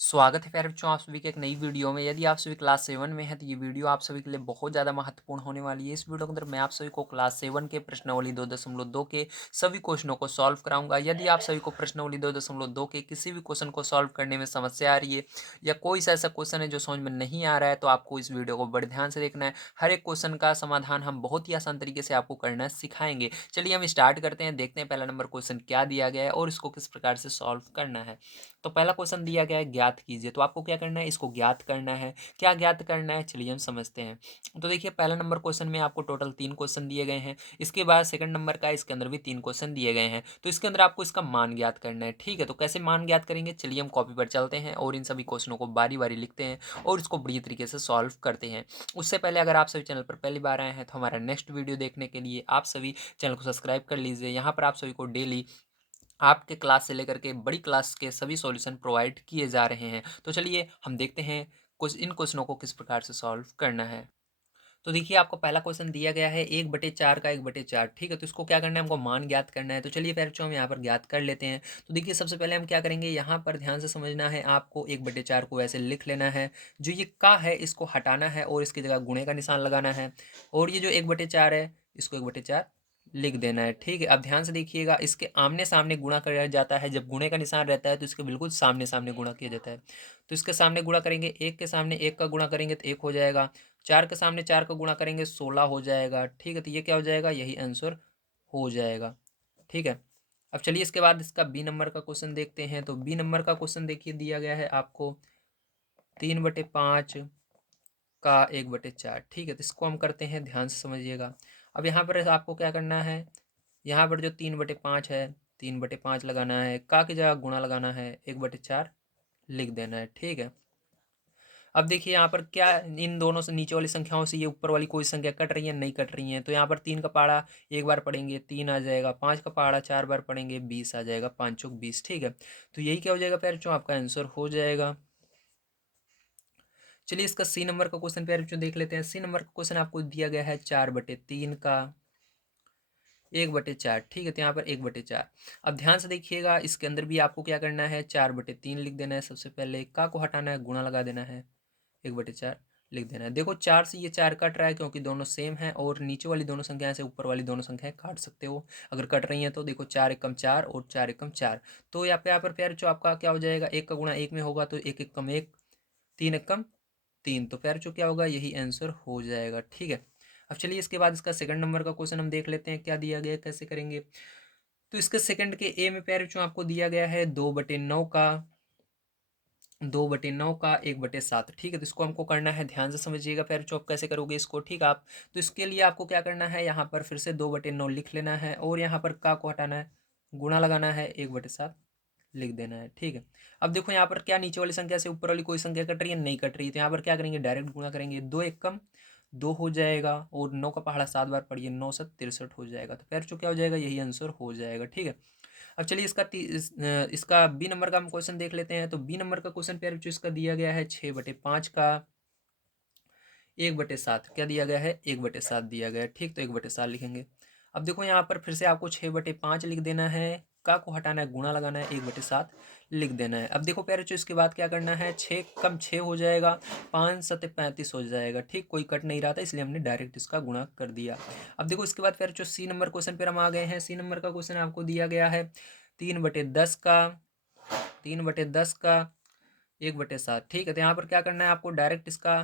स्वागत है प्यारे बच्चों आप सभी के एक नई वीडियो में। यदि आप सभी क्लास 7 में हैं तो ये वीडियो आप सभी के लिए बहुत ज़्यादा महत्वपूर्ण होने वाली है। इस वीडियो के अंदर मैं आप सभी को क्लास 7 के प्रश्नावली 2.2 के सभी क्वेश्चनों को सॉल्व कराऊंगा। यदि आप सभी को प्रश्नावली 2.2 के किसी भी क्वेश्चन को सॉल्व करने में समस्या आ रही है या कोई सा ऐसा क्वेश्चन है जो समझ में नहीं आ रहा है तो आपको इस वीडियो को बड़े ध्यान से देखना है। हर एक क्वेश्चन का समाधान हम बहुत ही आसान तरीके से आपको करना सिखाएंगे। चलिए हम स्टार्ट करते हैं, देखते हैं पहला नंबर क्वेश्चन क्या दिया गया है और इसको किस प्रकार से सॉल्व करना है। तो पहला क्वेश्चन दिया गया है ज्ञात कीजिए। तो आपको क्या करना है, इसको ज्ञात करना है। क्या ज्ञात करना है चलिए हम समझते हैं। तो देखिए पहला नंबर क्वेश्चन में आपको टोटल 3 क्वेश्चन दिए गए हैं। इसके बाद सेकंड नंबर का इसके अंदर भी 3 क्वेश्चन दिए गए हैं। तो इसके अंदर आपको इसका मान ज्ञात करना है। ठीक है, तो कैसे मान ज्ञात करेंगे, चलिए हम कॉपी पर चलते हैं और इन सभी क्वेश्चनों को बारी बारी लिखते हैं और इसको बढ़िया तरीके से सॉल्व करते हैं। उससे पहले अगर आप सभी चैनल पर पहली बार आए हैं तो हमारा नेक्स्ट वीडियो देखने के लिए आप सभी चैनल को सब्सक्राइब कर लीजिए। यहाँ पर आप सभी को डेली आपके क्लास से लेकर के बड़ी क्लास के सभी सॉल्यूशन प्रोवाइड किए जा रहे हैं। तो चलिए हम देखते हैं कुछ इन क्वेश्चनों को किस प्रकार से सॉल्व करना है। तो देखिए आपको पहला क्वेश्चन दिया गया है 1/4 का 1/4। ठीक है, तो इसको क्या करना है, हमको मान ज्ञात करना है। तो चलिए फिर हम यहाँ पर ज्ञात कर लेते हैं। तो देखिए सबसे पहले हम क्या करेंगे, यहाँ पर ध्यान से समझना है आपको। 1/4 को ऐसे लिख लेना है, जो ये का है इसको हटाना है और इसकी जगह गुणे का निशान लगाना है। और ये जो 1/4 है इसको 1/4 लिख देना है। ठीक है, अब ध्यान से देखिएगा, इसके आमने सामने गुणा किया जाता है। जब गुणे का निशान रहता है तो इसके बिल्कुल सामने सामने गुणा किया जाता है। तो इसके सामने गुणा करेंगे, एक के सामने एक का गुणा करेंगे तो 1 हो जाएगा। 4 के सामने 4 का गुणा करेंगे 16 हो जाएगा। ठीक है, तो ये क्या हो जाएगा, यही आंसर हो जाएगा। ठीक है, अब चलिए इसके बाद इसका बी नंबर का क्वेश्चन देखते हैं। तो बी नंबर का क्वेश्चन देखिए दिया गया है आपको 3/5 का 1/4। ठीक है, तो इसको हम करते हैं, ध्यान से समझिएगा। अब यहाँ पर आपको क्या करना है, यहाँ पर जो 3/5 है 3/5 लगाना है, का की जगह गुणा लगाना है, 1/4 लिख देना है। ठीक है, अब देखिए यहाँ पर क्या, इन दोनों से नीचे वाली संख्याओं से ये ऊपर वाली कोई संख्या कट रही है, नहीं कट रही है। तो यहाँ पर 3 का पहाड़ा एक बार पढ़ेंगे 3 आ जाएगा, 5 का पहाड़ा 4 बार पढ़ेंगे 20 आ जाएगा, 5 चौक 20। ठीक है, तो यही क्या हो जाएगा प्यारे बच्चों, आपका आंसर हो जाएगा। चलिए इसका सी नंबर का क्वेश्चन प्यारे बच्चों देख लेते हैं। सी नंबर का क्वेश्चन आपको दिया गया है 4/3 का 1/4। ठीक है, तो यहाँ पर 1/4। अब ध्यान से देखिएगा, इसके अंदर भी आपको क्या करना है, 4/3 लिख देना है। सबसे पहले का को हटाना है, गुणा लगा देना है, 1/4 लिख देना है। देखो 4 से ये 4 कट रहा है क्योंकि दोनों सेम है, और नीचे वाली दोनों संख्याएं से ऊपर वाली दोनों संख्याएं काट सकते हो अगर कट रही हैं तो। देखो 4 एकम 4 और 4 एकम 4। तो यहाँ पर प्यारे जो आपका क्या हो जाएगा, एक का गुणा एक में होगा तो एक एकम एक, 3 एकम 3। तो प्यारे जो क्या होगा, यही आंसर हो जाएगा। ठीक है, अब चलिए इसके बाद इसका सेकंड नंबर का क्वेश्चन हम देख लेते हैं क्या दिया गया है, कैसे करेंगे। तो इसके सेकंड के ए में प्यारे जो आपको दिया गया है 2/9 का 2/9 का 1/7। ठीक है, तो इसको हमको करना है, ध्यान से समझिएगा फिर जो आप कैसे करोगे इसको। ठीक है, आप तो इसके लिए आपको क्या करना है, यहाँ पर फिर से 2/9 लिख लेना है और यहाँ पर का को हटाना है, गुणा लगाना है, 1/7 लिख देना है। ठीक है, अब देखो यहाँ पर क्या नीचे वाली संख्या से ऊपर वाली कोई संख्या कट रही है, नहीं कट रही है। तो यहाँ पर क्या करेंगे, डायरेक्ट गुणा करेंगे, 2 एकम 2 हो जाएगा और 9 का पहाड़ा 7 बार पढ़िए, 9 7 63 हो जाएगा। तो फिर जो क्या हो जाएगा, यही आंसर हो जाएगा। ठीक है, अब चलिए इसका बी नंबर का हम क्वेश्चन देख लेते हैं। तो बी नंबर का क्वेश्चन पेयर जो इसका दिया गया है 6/5 का 1/7। क्या दिया गया है, 1/7 दिया गया है। ठीक, तो 1/7 लिखेंगे। अब देखो यहाँ पर फिर से आपको 6/5 लिख देना है, का को हटाना है, गुणा लगाना है, 1/7 लिख देना है। अब देखो प्यारे जो इसके बाद क्या करना है, 6 कम 6 हो जाएगा, 5 7 35 हो जाएगा। ठीक, कोई कट नहीं रहा था इसलिए हमने डायरेक्ट इसका गुणा कर दिया। अब देखो इसके बाद फिर जो सी नंबर क्वेश्चन पर हम आ गए हैं। सी नंबर का क्वेश्चन आपको दिया गया है 3/10 का 3/10 का 1/7। ठीक है, तो यहाँ पर क्या करना है, आपको डायरेक्ट इसका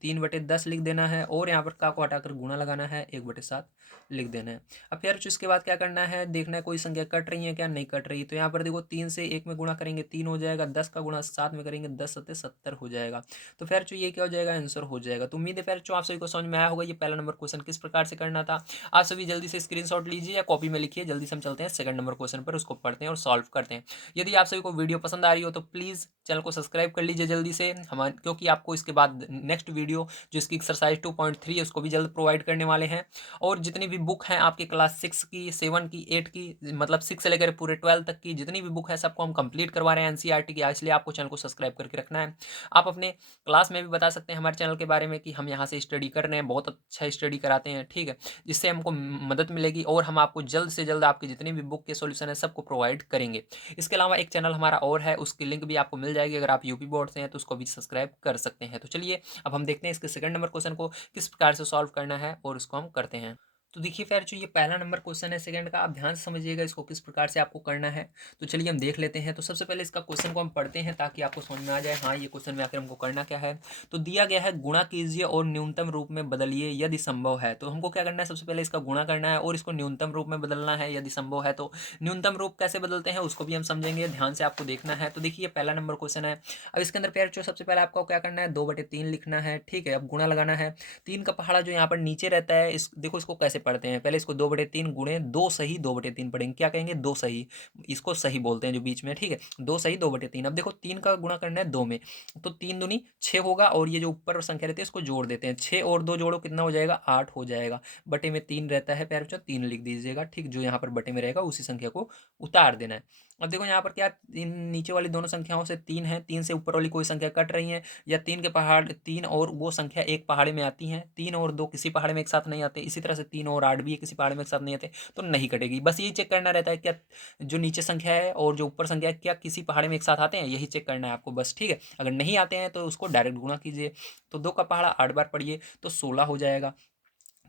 3/10 लिख देना है और यहाँ पर का को हटाकर गुणा लगाना है, 1/7 लिख देना है। अब फिर इसके बाद क्या करना है, देखना है कोई संख्या कट रही है क्या, नहीं कट रही। तो यहाँ पर देखो 3 से 1 में गुणा करेंगे 3 हो जाएगा, 10 का गुणा 7 में करेंगे 10 सत्ते 70 हो जाएगा। तो फिर जो ये क्या हो जाएगा, आंसर हो जाएगा। तो उम्मीद है फिर जो आप सभी को समझ में आया होगा ये पहला नंबर क्वेश्चन किस प्रकार से करना था। आप सभी जल्दी से स्क्रीनशॉट लीजिए या कॉपी में लिखिए। जल्दी से हम चलते हैं सेकंड नंबर क्वेश्चन पर, उसको पढ़ते हैं और सॉल्व करते हैं। यदि आप सभी को वीडियो पसंद आ रही हो तो प्लीज़ चैनल को सब्सक्राइब कर लीजिए जल्दी से, हमारे क्योंकि आपको इसके बाद नेक्स्ट वीडियो जो इसकी एक्सरसाइज 2.3 है उसको भी जल्द प्रोवाइड करने वाले हैं। और जितनी भी बुक हैं आपके क्लास 6 की 7 की 8 की, मतलब 6 से लेकर पूरे 12 तक की जितनी भी बुक है सबको हम कंप्लीट करवा रहे हैं एनसीईआरटी की, इसलिए आपको चैनल को सब्सक्राइब करके रखना है। आप अपने क्लास में भी बता सकते हैं हमारे चैनल के बारे में कि हम यहाँ से स्टडी कर रहे हैं, बहुत अच्छा स्टडी कराते हैं। ठीक है, जिससे हमको मदद मिलेगी और हम आपको जल्द से जल्द आपकी जितनी भी बुक के सॉल्यूशन है सबको प्रोवाइड करेंगे। इसके अलावा एक चैनल हमारा और है, उसकी लिंक भी आपको मिल जाएगी जाएगी। अगर आप यूपी बोर्ड से हैं तो उसको भी सब्सक्राइब कर सकते हैं। तो चलिए अब हम देखते हैं इसके सेकंड नंबर क्वेश्चन को किस प्रकार से सॉल्व करना है और उसको हम करते हैं। तो देखिए फिर जो ये पहला नंबर क्वेश्चन है सेकंड का, आप ध्यान से समझिएगा इसको किस प्रकार से आपको करना है। तो चलिए हम देख लेते हैं। तो सबसे पहले इसका क्वेश्चन को हम पढ़ते हैं ताकि आपको समझ में आ जाए हाँ ये क्वेश्चन में आखिर हमको करना क्या है। तो दिया गया है गुणा कीजिए और न्यूनतम रूप में बदलिए यदि संभव है। तो हमको क्या करना है, सबसे पहले इसका गुणा करना है और इसको न्यूनतम रूप में बदलना है यदि संभव है। तो न्यूनतम रूप कैसे बदलते हैं उसको भी हम समझेंगे, ध्यान से आपको देखना है। तो देखिए पहला नंबर क्वेश्चन है। अब इसके अंदर प्यार जो सबसे पहले आपको क्या करना है, 2/3 लिखना है, ठीक है। अब गुणा लगाना है, 3 का पहाड़ा जो यहाँ पर नीचे रहता है, इस देखो इसको कैसे पढ़ते हैं, पहले इसको 2/3 गुणे 2 सही 2/3 पढ़ेंगे। क्या कहेंगे, 2 सही, इसको सही बोलते हैं जो बीच में, ठीक है। 2 सही 2/3। अब देखो 3 का गुणा करना है 2 में, तो 3 दूनी 6 होगा और ये जो ऊपर संख्या रहती है इसको जोड़ देते हैं। 6 और 2 जोड़ो कितना हो जाएगा, 8 हो जाएगा। बटे में 3 रहता है प्यारे बच्चों, 3 लिख दीजिएगा, ठीक। जो यहाँ पर बटे में रहेगा उसी संख्या को उतार देना है। अब देखो यहाँ पर क्या, नीचे वाली दोनों संख्याओं से 3 है, 3 से ऊपर वाली कोई संख्या कट रही है, या 3 के पहाड़ 3 और वो संख्या एक पहाड़े में आती हैं, 3 और 2 किसी पहाड़े में एक साथ नहीं आते। इसी तरह से 3 और 8 भी किसी पहाड़े में एक साथ नहीं आते, तो नहीं कटेगी। बस यही चेक करना रहता है क्या जो नीचे संख्या है और जो ऊपर संख्या है क्या किसी पहाड़े में एक साथ आते हैं, यही चेक करना है आपको बस, ठीक है। अगर नहीं आते हैं तो उसको डायरेक्ट गुणा कीजिए। तो 2 का पहाड़ा 8 बार पढ़िए तो 16 हो जाएगा।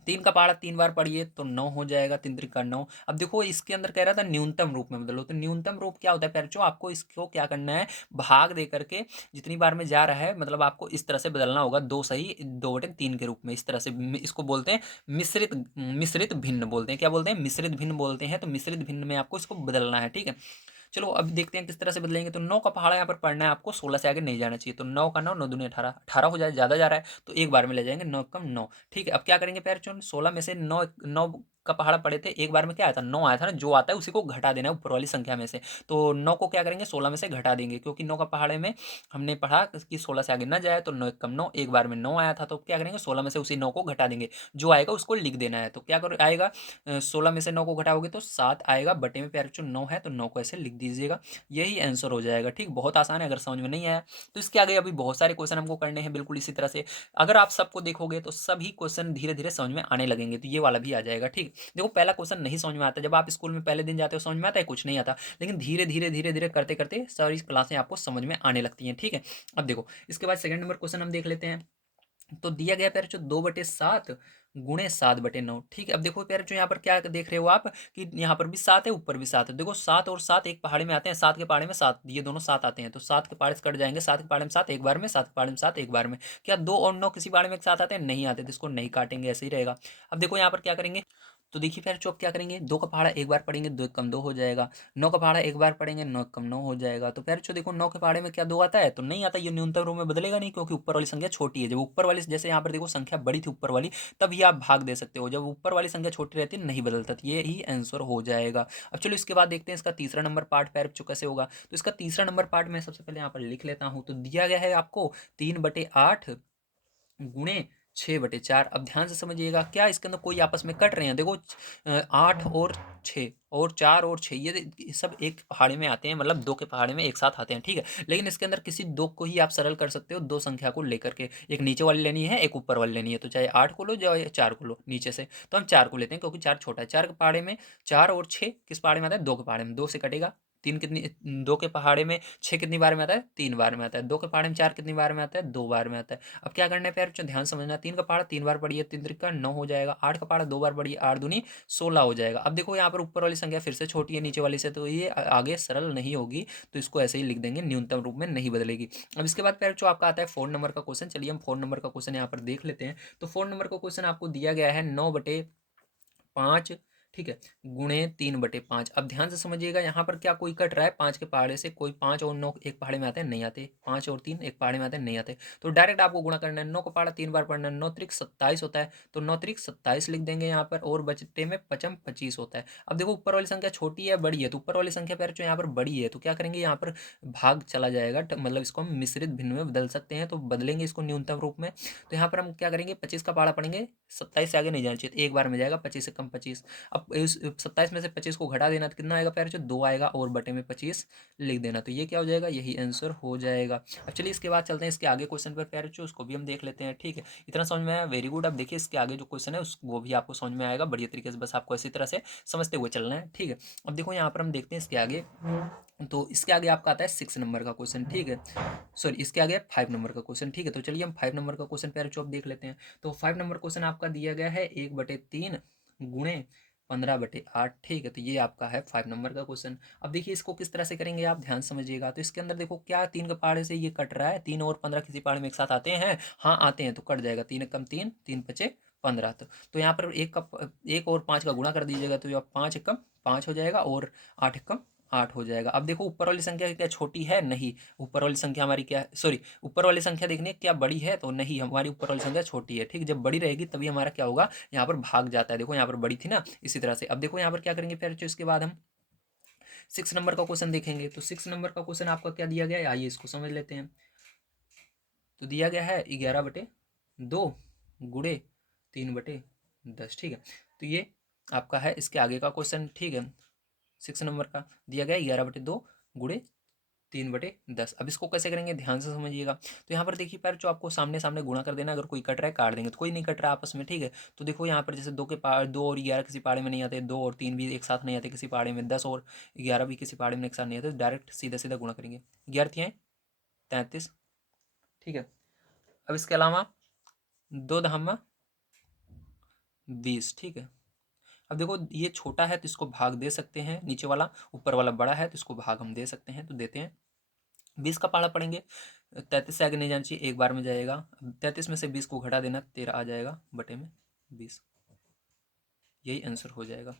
3 का पहाड़ा 3 बार पढ़िए तो 9 हो जाएगा, 3 त्रिका 9। अब देखो इसके अंदर कह रहा था न्यूनतम रूप में बदलो, तो न्यूनतम रूप क्या होता है प्यारे, आपको इसको क्या करना है, भाग दे करके जितनी बार में जा रहा है, मतलब आपको इस तरह से बदलना होगा, 2 सही 2/3 के रूप में, इस तरह से। इसको बोलते हैं मिश्रित, मिश्रित भिन्न बोलते हैं। क्या बोलते हैं, मिश्रित भिन्न बोलते हैं। तो मिश्रित भिन्न में आपको इसको बदलना है, ठीक है। चलो अब देखते हैं किस तरह से बदलेंगे। तो 9 का पहाड़ा यहाँ पर पढ़ना है आपको, 16 से आगे नहीं जाना चाहिए। तो 9 का 9, 9 दूनी 18, 18 हो जाए, ज़्यादा जा रहा है तो एक बार में ले जाएंगे, 9 कम 9, ठीक है। अब क्या करेंगे पैर चुन, 16 में से 9 9 का पहाड़ा पड़े थे, एक बार में क्या आया था, 9 आया था ना, जो आता है उसी को घटा देना है ऊपर वाली संख्या में से। तो 9 को क्या करेंगे, 16 में से घटा देंगे, क्योंकि 9 का पहाड़े में हमने पढ़ा कि 16 से आगे ना जाए, तो 9 एक कम 9, एक बार में 9 आया था, तो क्या करेंगे 16 में से उसी 9 को घटा देंगे, जो आएगा उसको लिख देना है। तो क्या कर आएगा, 16 में से 9 को घटाओगे तो 7 आएगा, बटे में प्यारे बच्चों 9 है तो 9 को ऐसे लिख दीजिएगा, यही आंसर हो जाएगा, ठीक। बहुत आसान है, अगर समझ में नहीं आया तो इसके आगे अभी बहुत सारे क्वेश्चन हमको करने हैं बिल्कुल इसी तरह से। अगर आप सबको देखोगे तो सभी क्वेश्चन धीरे धीरे समझ में आने लगेंगे, तो ये वाला भी आ जाएगा, ठीक। देखो पहला क्वेश्चन नहीं समझ में आता, जब आप स्कूल में पहले दिन जाते हो समझ में आता है, कुछ नहीं आता, लेकिन धीरे धीरे धीरे धीरे करते करते सारी क्लासें आपको समझ में आने लगती हैं, ठीक है। अब देखो इसके बाद सेकंड नंबर क्वेश्चन हम देख लेते हैं। तो दिया गया प्यारे जो 2/7 गुणे 7/9, ठीक है। अब देखो प्यारे जो यहाँ पर क्या देख रहे हो आप कि यहाँ पर भी 7 है, ऊपर भी 7 है। देखो 7 और 7 एक पहाड़े में आते हैं, 7 के पहाड़े में 7, ये दोनों 7 आते हैं, तो 7 के पहाड़े से कट जाएंगे, 7 के पहाड़े में 7 एक बार में, 7 के पहाड़े में 7 एक बार में। क्या 2 और 9 किसी पहाड़े में एक साथ आते हैं, नहीं आते, तो इसको नहीं काटेंगे, ऐसे ही रहेगा। अब देखो यहाँ पर क्या करेंगे, तो देखिए फिर चुप क्या करेंगे, 2 का पहाड़ा एक बार पढ़ेंगे, 2 एक कम 2 हो जाएगा। 9 का पहाड़ा एक बार पढ़ेंगे, 9 एक कम 9 हो जाएगा। तो फिर चो देखो 9 के पहाड़े में क्या 2 आता है, तो नहीं आता, ये न्यूनतम रूप में बदलेगा नहीं, क्योंकि ऊपर वाली संख्या छोटी है। जब ऊपर वाली, जैसे यहाँ पर देखो संख्या बड़ी थी ऊपर वाली, तभी आप भाग दे सकते हो, जब ऊपर वाली संख्या छोटी रहती है नहीं बदलता, तो ये ही आंसर हो जाएगा। अब चलो इसके बाद देखते हैं इसका तीसरा नंबर पार्ट पैर चो कैसे होगा। तो इसका तीसरा नंबर पार्ट मैं सबसे पहले यहाँ पर लिख लेता हूँ। तो दिया गया है आपको 3/8 गुणे 6/4। अब ध्यान से समझिएगा, क्या इसके अंदर कोई आपस में कट रहे हैं, देखो 8 और 6 और 4 और 6 ये सब एक पहाड़े में आते हैं, मतलब 2 के पहाड़े में एक साथ आते हैं, ठीक है। लेकिन इसके अंदर किसी 2 को ही आप सरल कर सकते हो, 2 संख्या को लेकर के, एक नीचे वाली लेनी है एक ऊपर वाली लेनी है। तो चाहे 8 को लो चाहे 4 को लो नीचे से, तो हम 4 को लेते हैं क्योंकि 4 छोटा है। 4 के पहाड़े में 4 और 6 किस पहाड़े में आता है, 2 के पहाड़े में, 2 से कटेगा। 3 कितनी, 2 के पहाड़े में 6 कितनी बार में आता है, 3 बार में आता है। 2 के पहाड़े में 4 कितनी बार में आता है, 2 बार में आता है। अब क्या करना है प्यार बच्चों, ध्यान समझना, 3 का पहाड़ा 3 बार पढ़िए, 3 त्रिका 9 हो जाएगा। 8 का पहाड़ा 2 बार पढ़िए, 8 दूनी 16 हो जाएगा। अब देखो यहाँ पर ऊपर वाली संख्या फिर से छोटी है नीचे वाली से, तो ये आगे सरल नहीं होगी, तो इसको ऐसे ही लिख देंगे, न्यूनतम रूप में नहीं बदलेगी। अब इसके बाद प्यार बच्चों आपका आता है 4 नंबर का क्वेश्चन। चलिए हम 4 नंबर का क्वेश्चन यहाँ पर देख लेते हैं। तो 4 नंबर का क्वेश्चन आपको दिया गया है 9/5, ठीक है, गुणे 3/5। अब ध्यान से समझिएगा, यहाँ पर क्या कोई कट रहा है 5 के पहाड़े से, कोई 5 और 9 एक पहाड़े में आते हैं नहीं आते, 5 और 3 एक पहाड़े में आते हैं नहीं आते, तो डायरेक्ट आपको गुणा करना है। 9 का पहाड़ा 3 बार पढ़ना है, 9 त्रिक 27 होता है, तो 9 त्रिक 27 लिख देंगे यहाँ पर, और बचते में 5 25 होता है। अब देखो ऊपर वाली संख्या छोटी है बड़ी है, तो ऊपर वाली संख्या पैर जो यहाँ पर बड़ी है, तो क्या करेंगे यहाँ पर भाग चला जाएगा, मतलब इसको हम मिश्रित भिन्न में बदल सकते हैं, तो बदलेंगे इसको न्यूनतम रूप में। तो यहाँ पर हम क्या करेंगे, 25 का पहाड़ा पढ़ेंगे, 27 से आगे नहीं जाना चाहिए, तो एक बार में जाएगा, 25 से कम 25। अब अब इस 27 में से 25 को घटा देना तो कितना आएगा प्यारे बच्चों, 2 आएगा और बटे में 25 लिख देना। तो ये क्या हो जाएगा, यही आंसर हो जाएगा। अब चलिए इसके बाद चलते हैं इसके आगे क्वेश्चन पर प्यारे बच्चों, उसको भी हम देख लेते हैं। ठीक है, इतना समझ में आया, वेरी गुड। अब देखिए इसके आगे जो क्वेश्चन है वो भी आपको समझ में आएगा बढ़िया तरीके से, बस आपको इसी तरह से समझते हुए चलना है। ठीक है, अब देखो यहाँ पर हम देखते हैं इसके आगे, तो इसके आगे आपका आता है 6 नंबर का क्वेश्चन। ठीक है, सॉरी इसके आगे 5 नंबर का क्वेश्चन। ठीक है, तो चलिए हम 5 नंबर का क्वेश्चन प्यारे बच्चों अब देख लेते हैं। तो 5 नंबर क्वेश्चन आपका दिया गया है 1/3 गुणे 15/8। ठीक है, तो ये आपका है 5 नंबर का क्वेश्चन। अब देखिए इसको किस तरह से करेंगे, आप ध्यान समझिएगा। तो इसके अंदर देखो क्या 3 के पहाड़े से ये कट रहा है, 3 और 15 किसी पहाड़े में एक साथ आते हैं, हाँ आते हैं, तो कट जाएगा। 3 एकम 3, 3 पचे 15। तो यहाँ पर एक और 5 का गुणा कर दीजिएगा, तो 5 एकम 5 हो जाएगा और 8 एकम 8 हो जाएगा। अब देखो ऊपर वाली संख्या क्या छोटी है, नहीं, ऊपर वाली संख्या हमारी क्या है, सॉरी ऊपर वाली संख्या देखने क्या बड़ी है, तो नहीं, हमारी ऊपर वाली संख्या छोटी है। ठीक, जब बड़ी रहेगी तभी हमारा क्या होगा, यहाँ पर भाग जाता है। देखो यहाँ पर बड़ी थी ना, इसी तरह से। अब देखो यहाँ पर क्या करेंगे फिर, इसके बाद हम 6 नंबर का क्वेश्चन देखेंगे। तो 6 नंबर का क्वेश्चन आपका क्या दिया गया है, आइए इसको समझ लेते हैं। तो दिया गया है 11/2 गुणे 3/10। ठीक है, तो ये आपका है इसके आगे का क्वेश्चन। ठीक है, 6 नंबर का दिया गया 11/2 गुणे 3/10। अब इसको कैसे करेंगे, ध्यान से समझिएगा। तो यहाँ पर देखिए पैर जो आपको सामने सामने गुणा कर देना, अगर कोई कट रहा है काट देंगे, तो कोई नहीं कट रहा है आपस में। ठीक है, तो देखो यहाँ पर जैसे 2 और 11 किसी पाड़े में नहीं आते, 2 और 3 भी एक साथ नहीं आते किसी पाड़े में, 10 और 11 भी किसी पाड़े में एक साथ नहीं आते, डायरेक्ट सीधा सीधा गुणा करेंगे। 11 तिहाई 33। ठीक है, अब इसके अलावा 2 धामा 20। ठीक है, अब देखो ये छोटा है तो इसको भाग दे सकते हैं नीचे वाला, ऊपर वाला बड़ा है तो इसको भाग हम दे सकते हैं, तो देते हैं। 20 का पाला पड़ेंगे, 33 से आगे नहीं जाना चाहिए, एक बार में जाएगा। 33 में से 20 को घटा देना, 13 आ जाएगा बटे में 20, यही आंसर हो जाएगा।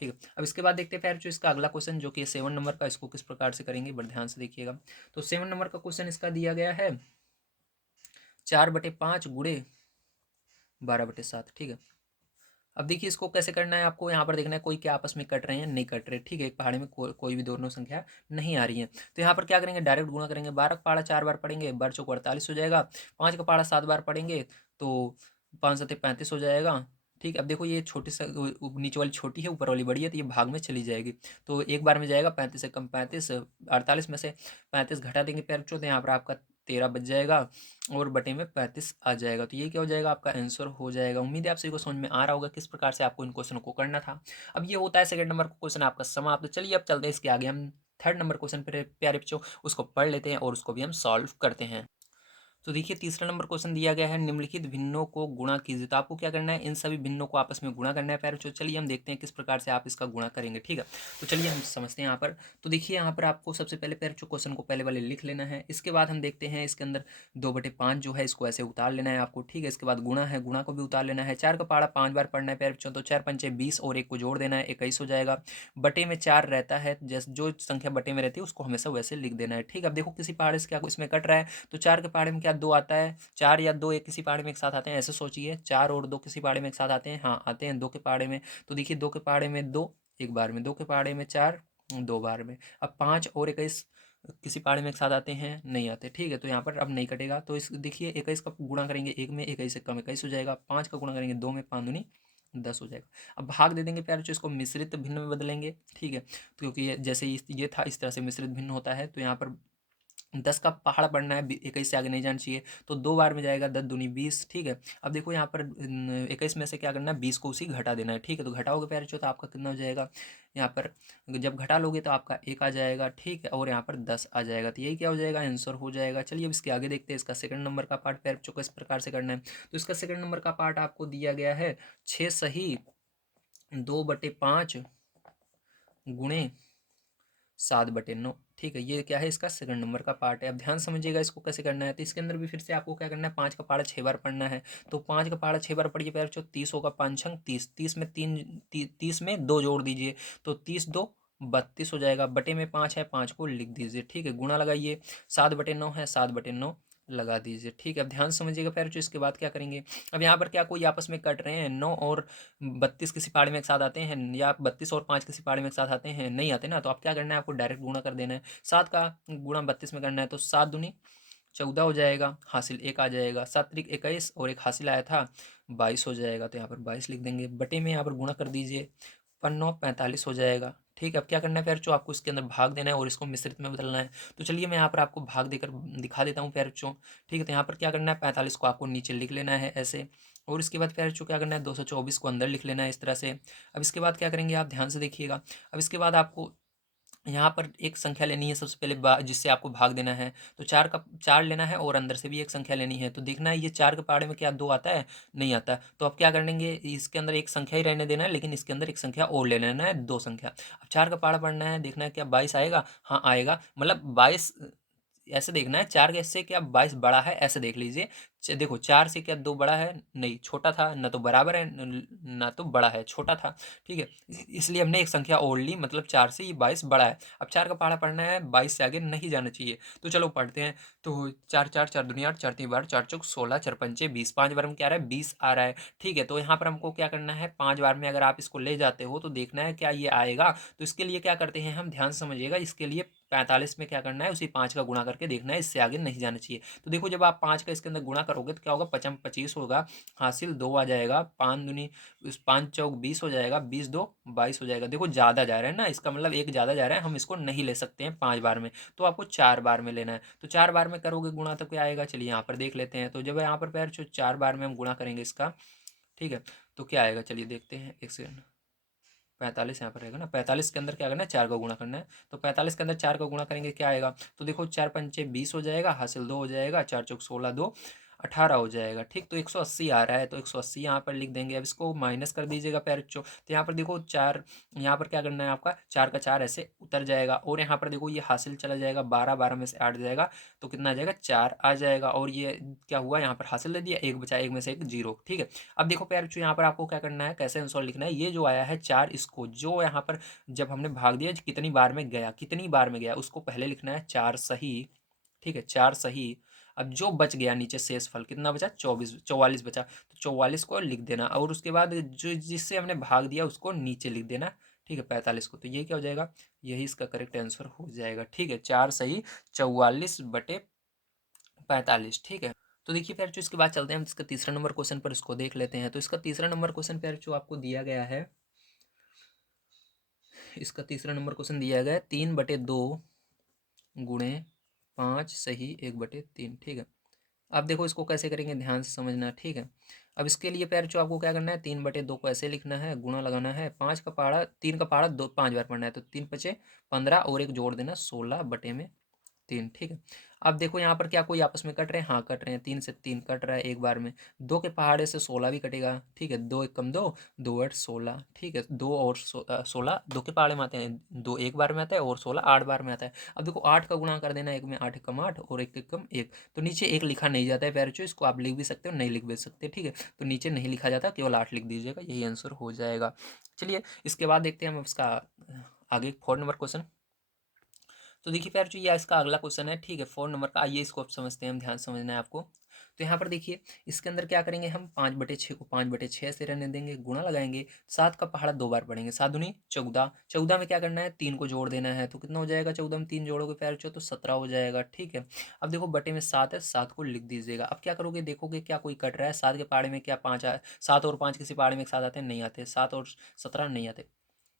ठीक है, अब इसके बाद देखते हैं फिर जो इसका अगला क्वेश्चन जो कि 7 नंबर का, इसको किस प्रकार से करेंगे बड़े ध्यान से देखिएगा। तो 7 नंबर का क्वेश्चन इसका दिया गया है 4/5 गुणे 12/7। ठीक है, अब देखिए इसको कैसे करना है, आपको यहाँ पर देखना है कोई क्या आपस में कट रहे हैं, नहीं कट रहे। ठीक है, एक पहाड़ी में कोई भी दोनों संख्या नहीं आ रही है, तो यहाँ पर क्या करेंगे, डायरेक्ट गुणा करेंगे। 12 का पहाड़ा 4 बार पढ़ेंगे, 12 चौक 48 हो जाएगा। 5 का पहाड़ा 7 बार पढ़ेंगे तो 5 सत्ते 35 हो जाएगा। ठीक, अब देखो ये छोटी सा नीचे वाली छोटी है, ऊपर वाली बड़ी है, तो ये भाग में चली जाएगी, तो एक बार में जाएगा। 35 से कम 35, 48 में से 35 घटा देंगे पैर चो, तो यहाँ पर आपका 13 बच जाएगा और बटे में 35 आ जाएगा। तो ये क्या हो जाएगा, आपका आंसर हो जाएगा। उम्मीद है आप सभी को समझ में आ रहा होगा किस प्रकार से आपको इन क्वेश्चनों को करना था। अब ये होता है सेकंड नंबर का क्वेश्चन आपका समाप्त। तो चलिए अब चलते हैं इसके आगे, हम थर्ड नंबर क्वेश्चन पर प्यारे बच्चों उसको पढ़ लेते हैं और उसको भी हम सॉल्व करते हैं। तो देखिए तीसरा नंबर क्वेश्चन दिया गया है, निम्नलिखित भिन्नों को गुणा कीजिए। तो आपको क्या करना है, इन सभी भिन्नों को आपस में गुणा करना है प्यारे बच्चों। चलिए हम देखते हैं किस प्रकार से आप इसका गुणा करेंगे। ठीक है, तो चलिए हम समझते हैं यहाँ पर। तो देखिए यहाँ पर आपको सबसे पहले प्यारे बच्चों क्वेश्चन को पहले वाले लिख लेना है। इसके बाद हम देखते हैं इसके अंदर 2/5 जो है इसको ऐसे उतार लेना है आपको। ठीक है, इसके बाद गुणा है, गुणा को भी उतार लेना है। 4 का पहाड़ा 5 बार पढ़ना है प्यारे बच्चों, तो 4 पंचे 20 और 1 को जोड़ देना है, 21 हो जाएगा। बटे में 4 रहता है, जैसे जो संख्या बटे में रहती है उसको हमेशा वैसे लिख देना है। ठीक है, अब देखो किसी पहाड़े से क्या इसमें कट रहा है, तो 4 के पहाड़े में क्या 2 आता है, 4 या 2 एक किसी पहाड़े में एक साथ आते हैं, ऐसे सोचिए। 4 और 2 किसी पहाड़े में एक साथ आते हैं, हाँ आते हैं 2 के पहाड़े में। तो देखिए 2 के पहाड़े में 2 एक बार में, 2 के पहाड़े में 4 2 बार में। अब 5 और 21 किसी पहाड़े में एक साथ आते हैं, नहीं आते। ठीक है, तो यहाँ पर अब नहीं कटेगा, तो इस देखिए 21 का गुणा करेंगे 1 में, 21 से कम 21 हो जाएगा। 5 का गुणा करेंगे 2 में, 5 दूनी 10 हो जाएगा। अब भाग दे देंगे प्यारे, जो इसको मिश्रित भिन्न में बदलेंगे। ठीक है, तो क्योंकि ये जैसे ये था इस तरह से मिश्रित भिन्न होता है, तो यहाँ पर 10 का पहाड़ पढ़ना है, 21 से आगे नहीं जाना चाहिए, तो 2 बार में जाएगा, 10 दूनी 20। ठीक है, अब देखो यहाँ पर 21 में से क्या करना है, 20 को उसी घटा देना है। ठीक है, तो घटाओगे प्यारे तो आपका कितना हो जाएगा, यहाँ पर जब घटा लोगे तो आपका 1 आ जाएगा। ठीक है, और यहाँ पर 10 आ जाएगा, तो यही क्या हो जाएगा, आंसर हो जाएगा। चलिए अब इसके आगे देखते हैं इसका सेकंड नंबर का पार्ट प्यारे बच्चों को इस प्रकार से करना है। तो इसका सेकंड नंबर का पार्ट आपको दिया गया है 6 सही 2/5 गुणे 7/9। ठीक है, ये क्या है, इसका सेकंड नंबर का पार्ट है। अब ध्यान समझिएगा इसको कैसे करना है। तो इसके अंदर भी फिर से आपको क्या करना है, 5 का पहाड़ा 6 बार पढ़ना है। तो 5 का पहाड़ा 6 बार पढ़िए प्यारे बच्चों, 30 होगा, 5 छंग 30, 30 में 30 में 2 जोड़ दीजिए, तो 30 2 32 हो जाएगा। बटे में 5 है, 5 को लिख दीजिए। ठीक है, गुणा लगाइए, 7/9 है, 7/9 लगा दीजिए। ठीक है, अब ध्यान समझिएगा प्यारे बच्चों, इसके बाद क्या करेंगे। अब यहाँ पर क्या कोई आपस में कट रहे हैं, 9 और 32 किसी पहाड़े में एक साथ आते हैं, या 32 और 5 किसी पहाड़े में एक साथ आते हैं, नहीं आते ना, तो आप क्या करना है, आपको डायरेक्ट गुणा कर देना है। 7 का गुणा 32 में करना है, तो 7 दूनी 14 हो जाएगा, हासिल 1 आ जाएगा। 7 त्रिक 21 और एक हासिल आया था 22 हो जाएगा, तो यहाँ पर 22 लिख देंगे। बटे में यहाँ पर गुणा कर दीजिए, 55 45 हो जाएगा। ठीक है, अब क्या करना है प्यारे बच्चों, आपको इसके अंदर भाग देना है और इसको मिश्रित में बदलना है। तो चलिए मैं यहाँ पर आपको भाग देकर दिखा देता हूँ प्यारे बच्चों। ठीक है, तो यहाँ पर क्या करना है, 45 को आपको नीचे लिख लेना है ऐसे, और इसके बाद प्यारे बच्चों क्या करना है, 224 को अंदर लिख लेना है इस तरह से। अब इसके बाद क्या करेंगे, आप ध्यान से देखिएगा। अब इसके बाद आपको यहाँ पर एक संख्या लेनी है सबसे पहले जिससे आपको भाग देना है। तो 4 का 4 लेना है और अंदर से भी एक संख्या लेनी है। तो देखना है ये 4 के पहाड़े में क्या 2 आता है? नहीं आता। तो अब क्या करेंगे, इसके अंदर एक संख्या ही रहने देना है, लेकिन इसके अंदर एक संख्या और ले लेना है, 2 संख्या। अब 4 का पहाड़ा पढ़ना है, देखना है क्या 22 आएगा? हाँ आएगा। मतलब 22 ऐसे देखना है, 4 के से क्या 22 बड़ा है, ऐसे देख लीजिए। देखो 4 से क्या 2 बड़ा है? नहीं, छोटा था। ना तो बराबर है ना तो बड़ा है, छोटा था। ठीक है, इसलिए हमने एक संख्या और ली, मतलब 4 से ये 22 बड़ा है। अब 4 का पहाड़ा पढ़ना है, 22 से आगे नहीं जाना चाहिए। तो चलो पढ़ते हैं। तो 4 4 4 दूनी 8, 4 3 12, 4 चौक 16, 4 पंचे 20, 5 बार में क्या आ रहा है? 20 आ रहा है। ठीक है, तो यहाँ पर हमको क्या करना है, 5 बार में अगर आप इसको ले जाते हो तो देखना है क्या ये आएगा। तो इसके लिए क्या करते हैं हम, ध्यान से समझिएगा। इसके लिए 45 में क्या करना है, उसी 5 का गुणा करके देखना है, इससे आगे नहीं जाना चाहिए। तो देखो जब आप 5 का इसके अंदर गुणा करोगे तो क्या होगा, 55 25 होगा, हासिल 2 आ जाएगा, 5 दूनी 5 चौक 20 हो जाएगा, 20 2 22 हो जाएगा। देखो ज़्यादा जा रहा है ना, इसका मतलब एक ज़्यादा जा रहा है, हम इसको नहीं ले सकते हैं 5 बार में, तो आपको 4 बार में लेना है। तो 4 बार में करोगे गुणा तो क्या आएगा, चलिए यहाँ पर देख लेते हैं। तो जब यहाँ पर पैर 4 बार में हम गुणा करेंगे इसका, ठीक है, तो क्या आएगा, चलिए देखते हैं, एक सेकंड। 45 यहाँ पर रहेगा ना, 45 के अंदर क्या करना है, 4 का गुणा करना है। तो 45 के अंदर 4 का गुणा करेंगे क्या आएगा, तो देखो 4 पंचे 20 हो जाएगा, हासिल 2 हो जाएगा, 4 चौक 16 2 18 हो जाएगा। ठीक, तो 180 आ रहा है, तो 180 यहाँ पर लिख देंगे। अब इसको माइनस कर दीजिएगा पैर बच्चों। तो यहाँ पर देखो 4, यहाँ पर क्या करना है आपका, 4 का 4 ऐसे उतर जाएगा, और यहाँ पर देखो ये हासिल चला जाएगा, 12 12 में से 8 जाएगा, तो कितना आ जाएगा, 4 आ जाएगा। और ये क्या हुआ, यहाँ पर हासिल दे दिया, एक बचा, एक में से एक 0। ठीक है, अब देखो प्यारे बच्चों यहाँ पर आपको क्या करना है, कैसे आंसर लिखना है, ये जो आया है 4, इसको जो यहाँ पर जब हमने भाग दिया कितनी बार में गया, कितनी बार में गया, उसको पहले लिखना है 4 सही। ठीक है, 4 सही। अब जो बच गया नीचे शेष फल कितना बचा, 24 44 बचा, तो 44 को लिख देना, और उसके बाद जो जिससे हमने भाग दिया उसको नीचे लिख देना। ठीक है, 45 को। तो ये क्या हो जाएगा, यही इसका करेक्ट आंसर हो जाएगा। ठीक है, 4 सही 44/45। ठीक है, तो देखिए प्यारे जो इसके बाद चलते हैं हम इसका तीसरा नंबर क्वेश्चन पर, इसको देख लेते हैं। तो इसका तीसरा नंबर क्वेश्चन प्यारे जो आपको दिया गया है, इसका तीसरा नंबर क्वेश्चन दिया गया है 3/2 गुणे 5 सही 1/3। ठीक है, अब देखो इसको कैसे करेंगे, ध्यान से समझना। ठीक है, अब इसके लिए पैर जो आपको क्या करना है, 3/2 को ऐसे लिखना है, गुणा लगाना है, 5 का पहाड़ा 3 का पहाड़ा 2 5 बार पढ़ना है, तो 3 पचे 15 और एक जोड़ देना 16/3। ठीक है, अब देखो यहाँ पर क्या कोई आपस में कट रहे हैं, हाँ कट रहे हैं, 3 से 3 कट रहा है एक बार में, 2 के पहाड़े से 16 भी कटेगा। ठीक है, 2 एक कम 2 2 8 16। ठीक है, 2 और 16 2 के पहाड़े में आते हैं, 2 एक बार में आता है, और 16 8 बार में आता है। अब देखो 8 का गुणा कर देना, एक में 8 कम 8 और एक कम 1। तो नीचे एक लिखा नहीं जाता है प्यारे, इसको आप लिख भी सकते हो, नहीं लिख भी सकते। ठीक है, तो नीचे नहीं लिखा जाता, केवल 8 लिख दीजिएगा, यही आंसर हो जाएगा। चलिए इसके बाद देखते हैं हम उसका आगे 4 नंबर क्वेश्चन। तो देखिए प्यार जो ये इसका अगला क्वेश्चन है। ठीक है, 4 नंबर का, आइए इसको आप समझते हैं, हम ध्यान से समझना है आपको। तो यहाँ पर देखिए इसके अंदर क्या करेंगे, हम 5/6 को 5/6 से रहने देंगे, गुणा लगाएंगे, 7 का पहाड़ा 2 बार पढ़ेंगे, 7 दूनी 14, 14 में क्या करना है, 3 को जोड़ देना है, तो कितना हो जाएगा, 14 में 3 जोड़ोगे प्यार तो 17 हो जाएगा। ठीक है, अब देखो बटे में 7 है, 7 को लिख दीजिएगा। अब क्या करोगे, देखोगे क्या कोई कट रहा है, 7 के पहाड़े में क्या 5 7 और 5 किसी पहाड़े में एक साथ आते हैं, नहीं आते, 7 और 17 नहीं आते।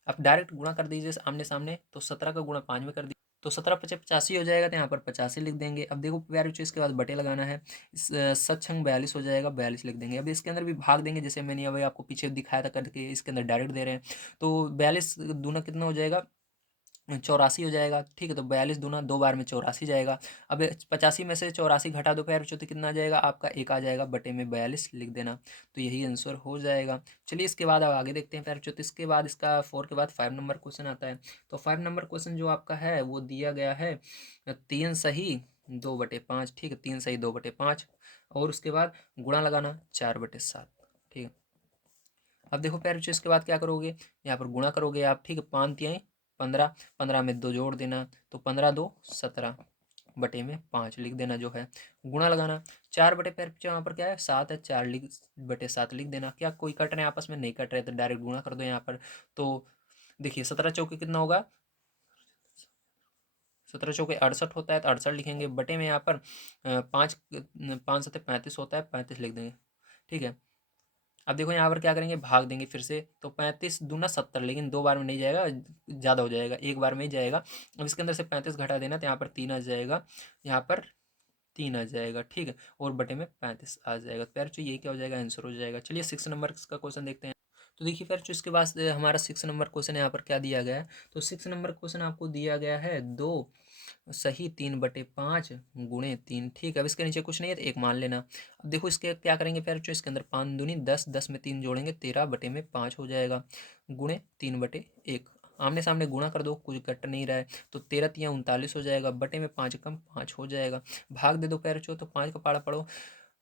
अब डायरेक्ट गुणा कर दीजिए आमने सामने, तो 17 का गुणा 5 में कर दीजिए, तो 17 पचे 85 हो जाएगा, तो यहाँ पर 85 लिख देंगे। अब देखो प्यारे बच्चों इसके बाद बटे लगाना है, सत छंग 42 हो जाएगा, 42 लिख देंगे। अब इसके अंदर भी भाग देंगे, जैसे मैंने अभी आपको पीछे दिखाया था करके, इसके अंदर डायरेक्ट दे रहे हैं। तो 42 दूना कितना हो जाएगा, 84 हो जाएगा। ठीक है, तो 42 दूना 2 बार में 84 जाएगा। अब 85 में से 84 घटा दो पैर, तो कितना आ जाएगा आपका, एक आ जाएगा, बटे में 42 लिख देना, तो यही आंसर हो जाएगा। चलिए इसके बाद अब आगे देखते हैं पैर, तो इसके बाद इसका 4 के बाद 5 नंबर क्वेश्चन आता है। तो 5 नंबर क्वेश्चन जो आपका है वो दिया गया है 3 सही 2/5। ठीक है, 3 सही 2/5, और उसके बाद गुणा लगाना 4/7। ठीक है, अब देखो प्यारे बच्चों इसके बाद क्या करोगे, यहाँ पर गुणा करोगे आप। ठीक है, 5 तिहाई 15, 15 में 2 जोड़ देना, तो 15 2 17 बटे में 5 लिख देना, जो है गुणा लगाना 4 बटे पैर बच्चों यहाँ पर क्या है 7 है, 4/7 लिख देना। क्या कोई कट रहे हैं आपस में, नहीं कट रहे, तो डायरेक्ट गुणा कर दो यहाँ पर। तो देखिए 17 चौके कितना होगा, 17 चौके 68 होता है, तो 68 लिखेंगे, बटे में यहाँ पर 5 5 7 35 होता है, 35 लिख देंगे। ठीक है, अब देखो यहाँ पर क्या करेंगे, भाग देंगे फिर से, तो 35 दूना 70, लेकिन 2 बार में नहीं जाएगा, ज़्यादा हो जाएगा, 1 बार में ही जाएगा। अब इसके अंदर से 35 घटा देना, तो यहाँ पर 3 आ जाएगा, यहाँ पर 3 आ जाएगा, ठीक है, और बटे में 35 आ जाएगा। तो प्यार जो ये क्या हो जाएगा, आंसर हो जाएगा। चलिए 6 नंबर का क्वेश्चन देखते हैं। तो देखिए फिर जो इसके बाद हमारा 6 नंबर क्वेश्चन यहाँ पर क्या दिया गया है, तो 6 नंबर क्वेश्चन आपको दिया गया है 2 सही 3/5 गुणे 3, ठीक है। अब इसके नीचे कुछ नहीं है तो 1 मान लेना। अब देखो इसके क्या करेंगे फिर, जो इसके अंदर 5 दूनी 10, 10 में 3 जोड़ेंगे 13/5 हो जाएगा, गुणे 3/1। आमने सामने गुणा कर दो, कुछ कट नहीं रहा है, तो 13 तिया 39 हो जाएगा, बटे में 5 कम 5 हो जाएगा। भाग दे दो पैर चो, तो 5 का पाड़ा पड़ो,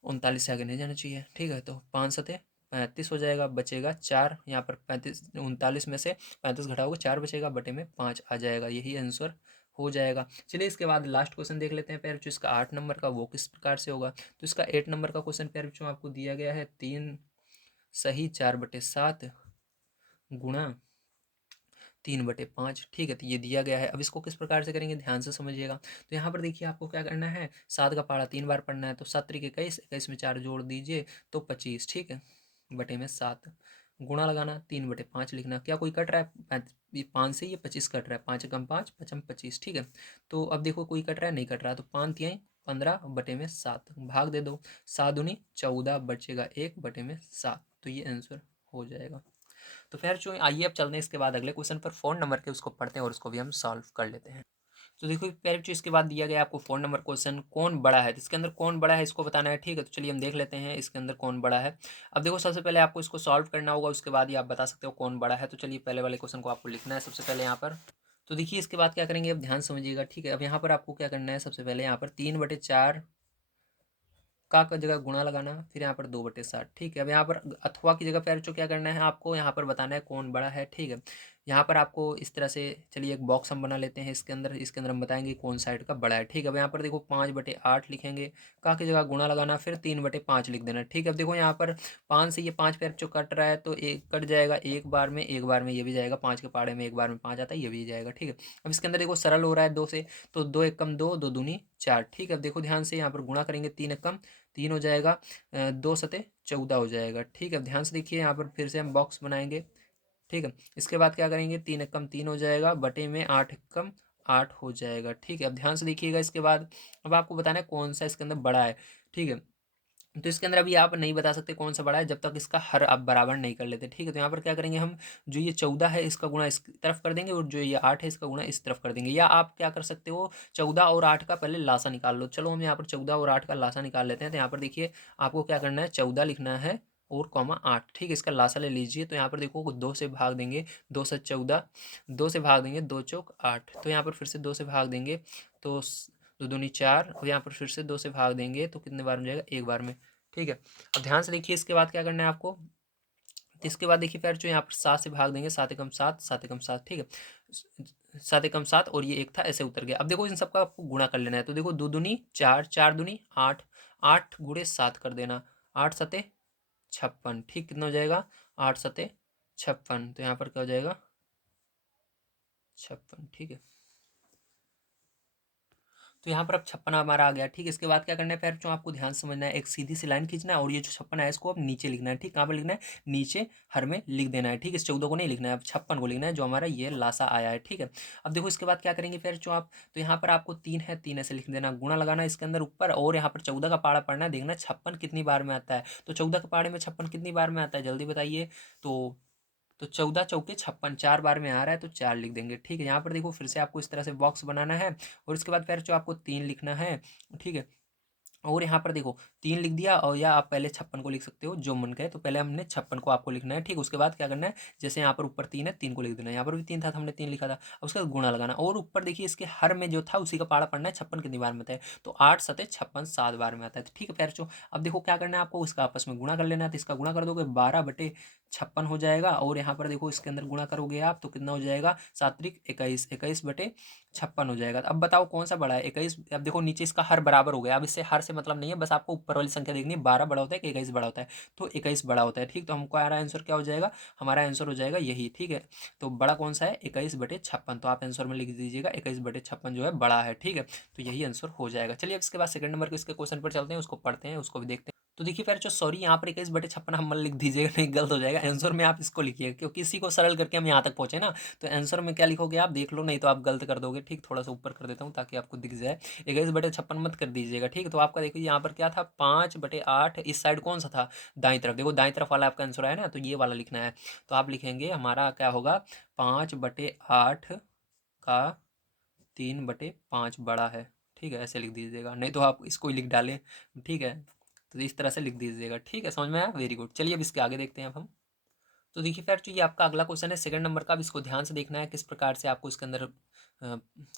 39 से आगे नहीं जाना चाहिए, ठीक है। तो 5 सते 35 हो जाएगा, बचेगा 4, यहाँ पर 35 39 में से 35 घटाओगे 4 बचेगा, बटे में 5 आ जाएगा, यही आंसर हो जाएगा। चलिए इसके बाद लास्ट क्वेश्चन देख लेते हैं प्यारे बच्चों, इसका 8 नंबर का वो किस प्रकार से होगा। तो इसका 8 नंबर का क्वेश्चन प्यारे बच्चों आपको दिया गया है 3 सही 4/7 गुणा 3/5, ठीक है। तो ये दिया गया है। अब इसको किस प्रकार से करेंगे, ध्यान से समझिएगा। तो यहाँ पर देखिए आपको क्या करना है, 7 का पारा 3 बार पढ़ना है, तो 7 त्रिक 21, 21 में 4 जोड़ दीजिए तो 25, ठीक है, बटे में 7, गुणा लगाना 3/5 लिखना। क्या कोई कट रहा है, 5 से ये 25 कट रहा है, 5 कम 5 पचम 25, ठीक है। तो अब देखो कोई कट रहा है, नहीं कट रहा, तो 5 तिहाई 15 बटे में 7, भाग दे दो, 7 दूनी 14, बचेगा 1 बटे में 7, तो ये आंसर हो जाएगा। तो फिर जो आइए अब चलते हैं इसके बाद अगले क्वेश्चन पर, 4 नंबर के उसको पढ़ते हैं और उसको भी हम सॉल्व कर लेते हैं। तो देखो पहले जो इसके बाद दिया गया आपको 4 नंबर क्वेश्चन, कौन बड़ा है, तो इसके अंदर कौन बड़ा है इसको बताना है, ठीक है। तो चलिए हम देख लेते हैं इसके अंदर कौन बड़ा है। अब देखो सबसे पहले आपको इसको सॉल्व करना होगा, उसके बाद ही आप बता सकते हो कौन बड़ा है। तो चलिए पहले वाले क्वेश्चन को आपको लिखना है सबसे पहले यहाँ पर। तो देखिए इसके बाद क्या करेंगे, अब ध्यान समझिएगा, ठीक है। अब यहाँ पर आपको क्या करना है, सबसे पहले यहाँ पर 3/4 का जगह गुणा लगाना, फिर यहाँ पर 2/7, ठीक है। अब यहाँ पर अथवा की जगह पैर क्या करना है, आपको यहाँ पर बताना है कौन बड़ा है, ठीक है। यहाँ पर आपको इस तरह से, चलिए एक बॉक्स हम बना लेते हैं इसके अंदर हम बताएंगे कौन साइड का बड़ा है, ठीक है। अब यहाँ पर देखो 5/8 लिखेंगे, का की जगह गुणा लगाना, फिर 3/5 लिख देना, ठीक है। अब देखो यहाँ पर 5 से ये 5 पैर जो कट रहा है, तो एक कट जाएगा, एक बार में ये भी जाएगा, 5 के पाड़े में एक बार में 5 आता है, ये भी जाएगा, ठीक है। अब इसके अंदर देखो सरल हो रहा है 2 से, तो 2 एक कम 2, 2 दूनी 4, ठीक है। अब देखो ध्यान से यहाँ पर गुणा करेंगे, 3 एक कम 3 हो जाएगा, 2 सते 14 हो जाएगा, ठीक है। अब ध्यान से देखिए यहाँ पर फिर से हम बॉक्स बनाएंगे, ठीक है। इसके बाद क्या करेंगे, 3 एकम 3 हो जाएगा, बटे में 8 एकम 8 हो जाएगा, ठीक है। अब ध्यान से देखिएगा इसके बाद, अब आपको बताना है कौन सा इसके अंदर बड़ा है, ठीक है। तो इसके अंदर अभी आप नहीं बता सकते कौन सा बड़ा है जब तक इसका हर आप बराबर नहीं कर लेते, ठीक है। तो यहाँ पर क्या करेंगे हम, जो ये 14 है इसका गुणा इस तरफ कर देंगे, और जो ये 8 है इसका गुणा इस तरफ कर देंगे। या आप क्या कर सकते हो, 14 और 8 का पहले लासा निकाल लो। चलो हम यहाँ पर 14 और 8 का लासा निकाल लेते हैं। तो यहाँ पर देखिए आपको क्या करना है, 14 लिखना है और कॉमा 8, ठीक है। इसका लासा ले लीजिए, तो यहाँ पर देखो 2 से भाग देंगे, 2 से 14, 2 से भाग देंगे, 2 चौक 8, तो यहाँ पर फिर से 2 से भाग देंगे, तो 2 दूनी 4, और यहाँ पर फिर से 2 से भाग देंगे, तो कितने बार में जाएगा, एक बार में, ठीक है। अब ध्यान से देखिए इसके बाद क्या करना है आपको, तो इसके बाद देखिए फिर जो यहाँ पर 7 से भाग देंगे, 7 एकम 7, 7 एकम 7, ठीक है, 7 एकम 7, और ये एक था ऐसे उतर गया। अब देखो इन सबका आपको गुणा कर लेना है, तो देखो 2 दूनी 4, 4 दूनी 8, 8 गुणे 7 कर देना, 8 सते 56, ठीक, कितना हो जाएगा, 8 सते 56, तो यहाँ पर क्या हो जाएगा 56, ठीक है। तो यहाँ पर अब 56 हमारा आ गया, ठीक है। इसके बाद क्या करना है फिर, जो आपको ध्यान से समझना है, एक सीधी सी लाइन खींचना है, और ये जो 56 है इसको अब नीचे लिखना है, ठीक, कहाँ पर लिखना है, नीचे हर में लिख देना है, ठीक। इस 14 को नहीं लिखना है, अब 56 को लिखना है, जो हमारा ये लासा आया है, ठीक है। अब देखो इसके बाद क्या करेंगे फिर जो आप, तो यहाँ पर आपको 3 है, 3 ऐसे लिख देना, गुणा लगाना इसके अंदर ऊपर, और यहाँ पर 14 का पाड़ा पढ़ना है, देखना 56 कितनी बार में आता है। तो 14 के पाड़े में 56 कितनी बार में आता है, जल्दी बताइए। तो 14 चौके 56, 4 बार में आ रहा है, तो 4 लिख देंगे, ठीक है। यहाँ पर देखो फिर से आपको इस तरह से बॉक्स बनाना है, और इसके बाद फिर जो आपको 3 लिखना है, ठीक है। और यहाँ पर देखो 3 लिख दिया, और या आप पहले 56 को लिख सकते हो, जो मन करे। तो पहले हमने 56 को आपको लिखना है, ठीक। उसके बाद क्या करना है, जैसे यहाँ पर ऊपर 3 है, 3 को लिख देना है, यहाँ पर भी 3 था तो हमने 3 लिखा था। अब उसका गुणा लगाना, और ऊपर देखिए इसके हर में जो था उसी का पाड़ा पढ़ना है, 56 कितनी बार में आता है, तो 8 सते 56 7 बार में आता है, तो ठीक है प्यारे। अब देखो क्या करना है आपको, इसका आपस में गुणा कर लेना है, तो इसका गुणा कर दोगे 12/56 हो जाएगा, और यहाँ पर देखो इसके अंदर गुणा करोगे आप, तो कितना हो जाएगा, 7 त्रिक 21, 21/56 हो जाएगा। अब बताओ कौन सा बड़ा है, 21। अब देखो नीचे इसका हर बराबर हो गया, अब इससे हर से मतलब नहीं है, बस आपको ऊपर वाली संख्या देखनी है, 12 बड़ा होता है कि 21 बड़ा होता है, तो 21 बड़ा होता है, ठीक। तो हमको हमारा आंसर क्या हो जाएगा, हमारा आंसर हो जाएगा यही, ठीक है। तो बड़ा कौन सा है, 21/56, तो आप आंसर में लिख दीजिएगा 21/56 जो है बड़ा है, ठीक है। तो यही आंसर हो जाएगा। चलिए अब इसके बाद सेकंड नंबर के इसके क्वेश्चन पर चलते हैं, उसको पढ़ते हैं, उसको भी देखते हैं। तो देखिए फिर जो सॉरी यहाँ पर 21/56 आप मत लिख दीजिएगा, नहीं गलत हो जाएगा। आंसर में आप इसको लिखिएगा, क्योंकि इसी को सरल करके हम यहाँ तक पहुँचे ना। तो आंसर में क्या लिखोगे आप देख लो, नहीं तो आप गलत कर दोगे। ठीक, थोड़ा सा ऊपर कर देता हूँ ताकि आपको दिख जाए। 21/56 मत कर दीजिएगा। ठीक, तो आपका देखो यहाँ पर क्या था, 5/8। इस साइड कौन सा था, दाई तरफ। देखो दाई तरफ वाला आपका आंसर है ना, तो ये वाला लिखना है। तो आप लिखेंगे हमारा क्या होगा, 5/8 का 3/5 बड़ा है। ठीक है, ऐसे लिख दीजिएगा, नहीं तो आप इसको ही लिख डालें। ठीक है, तो इस तरह से लिख दीजिएगा। ठीक है, समझ में आया, वेरी गुड। चलिए अब इसके आगे देखते हैं अब हम। तो देखिए फ्रेंड्स, जो ये आपका अगला क्वेश्चन है 2nd नंबर का। अब इसको ध्यान से देखना है किस प्रकार से आपको इसके अंदर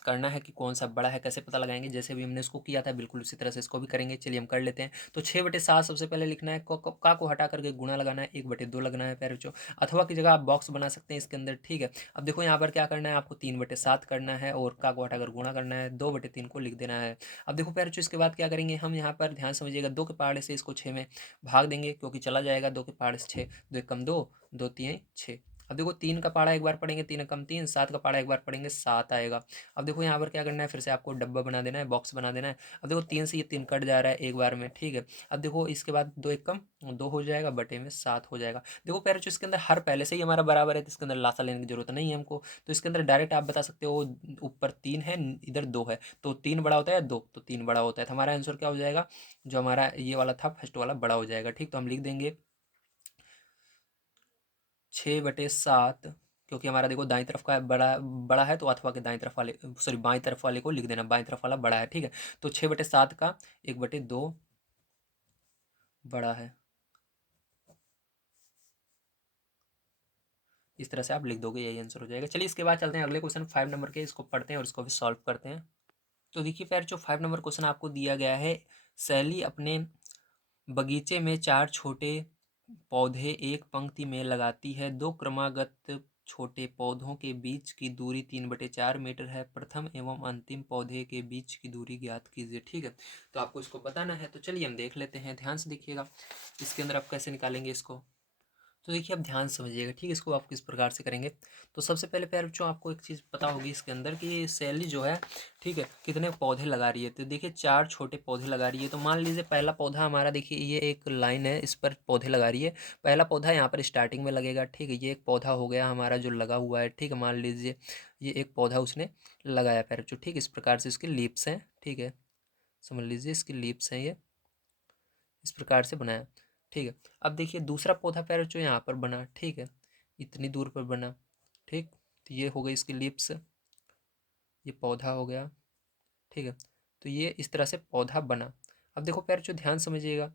करना है कि कौन सा बड़ा है, कैसे पता लगाएंगे। जैसे भी हमने इसको किया था बिल्कुल उसी तरह से इसको भी करेंगे। चलिए हम कर लेते हैं। तो 6/7 सबसे पहले लिखना है, का को हटा करके गुणा लगाना है, 1/2 लगना है पैर बच्चों। अथवा की जगह आप बॉक्स बना सकते हैं इसके अंदर। ठीक है, अब देखो यहाँ पर क्या करना है, आपको 3/7 करना है और का को हटाकर गुणा करना है, 2/3 को लिख देना है। अब देखो पैर बच्चों, इसके बाद क्या करेंगे हम, यहाँ पर ध्यान समझिएगा, 2 के पहाड़े से इसको 6 में भाग देंगे, क्योंकि चला जाएगा। 2 के पहाड़े से 6, 2 एक कम 2, 2 3 6। अब देखो 3 का पाड़ा एक बार पढ़ेंगे, 3 कम 3, 7 का पाड़ा एक बार पढ़ेंगे, 7 आएगा। अब देखो यहाँ पर क्या करना है, फिर से आपको डब्बा बना देना है, बॉक्स बना देना है। अब देखो 3 से ये 3 कट जा रहा है एक बार में। ठीक है, अब देखो इसके बाद 2 एक कम 2 हो जाएगा, बटे में 7 हो जाएगा। देखो पैर जो इसके अंदर हर पहले से ही हमारा बराबर है, तो इसके अंदर लासा लेने की जरूरत नहीं है हमको। तो इसके अंदर डायरेक्ट आप बता सकते हो, ऊपर 3 है, इधर 2 है, तो 3 बड़ा होता है, 2 तो 3 बड़ा होता है। तो हमारा आंसर क्या हो जाएगा, जो हमारा ये वाला था फर्स्ट वाला बड़ा हो जाएगा। ठीक, तो हम लिख देंगे 6/7, क्योंकि हमारा देखो दाईं तरफ का बड़ा बड़ा है, तो अथवा के दाईं तरफ वाले, सॉरी बाईं तरफ वाले को लिख देना, बाईं तरफ वाला बड़ा है। ठीक है, तो 6/7 का 1/2 बड़ा है। इस तरह से आप लिख दोगे, यही आंसर हो जाएगा। चलिए इसके बाद चलते हैं अगले क्वेश्चन 5 नंबर के, इसको पढ़ते हैं और इसको भी सॉल्व करते हैं। तो देखिए फिर जो 5 नंबर क्वेश्चन आपको दिया गया है, सैली अपने बगीचे में 4 छोटे पौधे एक पंक्ति में लगाती है। 2 क्रमागत छोटे पौधों के बीच की दूरी 3/4 मीटर है। प्रथम एवं अंतिम पौधे के बीच की दूरी ज्ञात कीजिए। ठीक है, तो आपको इसको बताना है। तो चलिए हम देख लेते हैं, ध्यान से देखिएगा इसके अंदर आप कैसे निकालेंगे इसको। तो देखिए अब ध्यान समझिएगा। ठीक है, इसको आप किस प्रकार से करेंगे। तो सबसे पहले पैर बच्चों, आपको एक चीज़ पता होगी इसके अंदर कि सैली जो है, ठीक है, कितने पौधे लगा रही है। तो देखिए 4 छोटे पौधे लगा रही है। तो मान लीजिए पहला पौधा हमारा, देखिए ये एक लाइन है, इस पर पौधे लगा रही है। पहला पौधा यहाँ पर स्टार्टिंग में लगेगा। ठीक है, ये एक पौधा हो गया हमारा जो लगा हुआ है। ठीक है, मान लीजिए ये एक पौधा उसने लगाया पैर बच्चों। ठीक, इस प्रकार से इसकी लीव्स हैं। ठीक है, समझ लीजिए इसकी लीव्स हैं, ये इस प्रकार से बनाया। ठीक है, अब देखिए दूसरा पौधा पैर जो यहाँ पर बना। ठीक है, इतनी दूर पर बना। ठीक, तो ये हो गई इसकी लिप्स, ये पौधा हो गया। ठीक है, तो ये इस तरह से पौधा बना। अब देखो पैर जो ध्यान समझिएगा,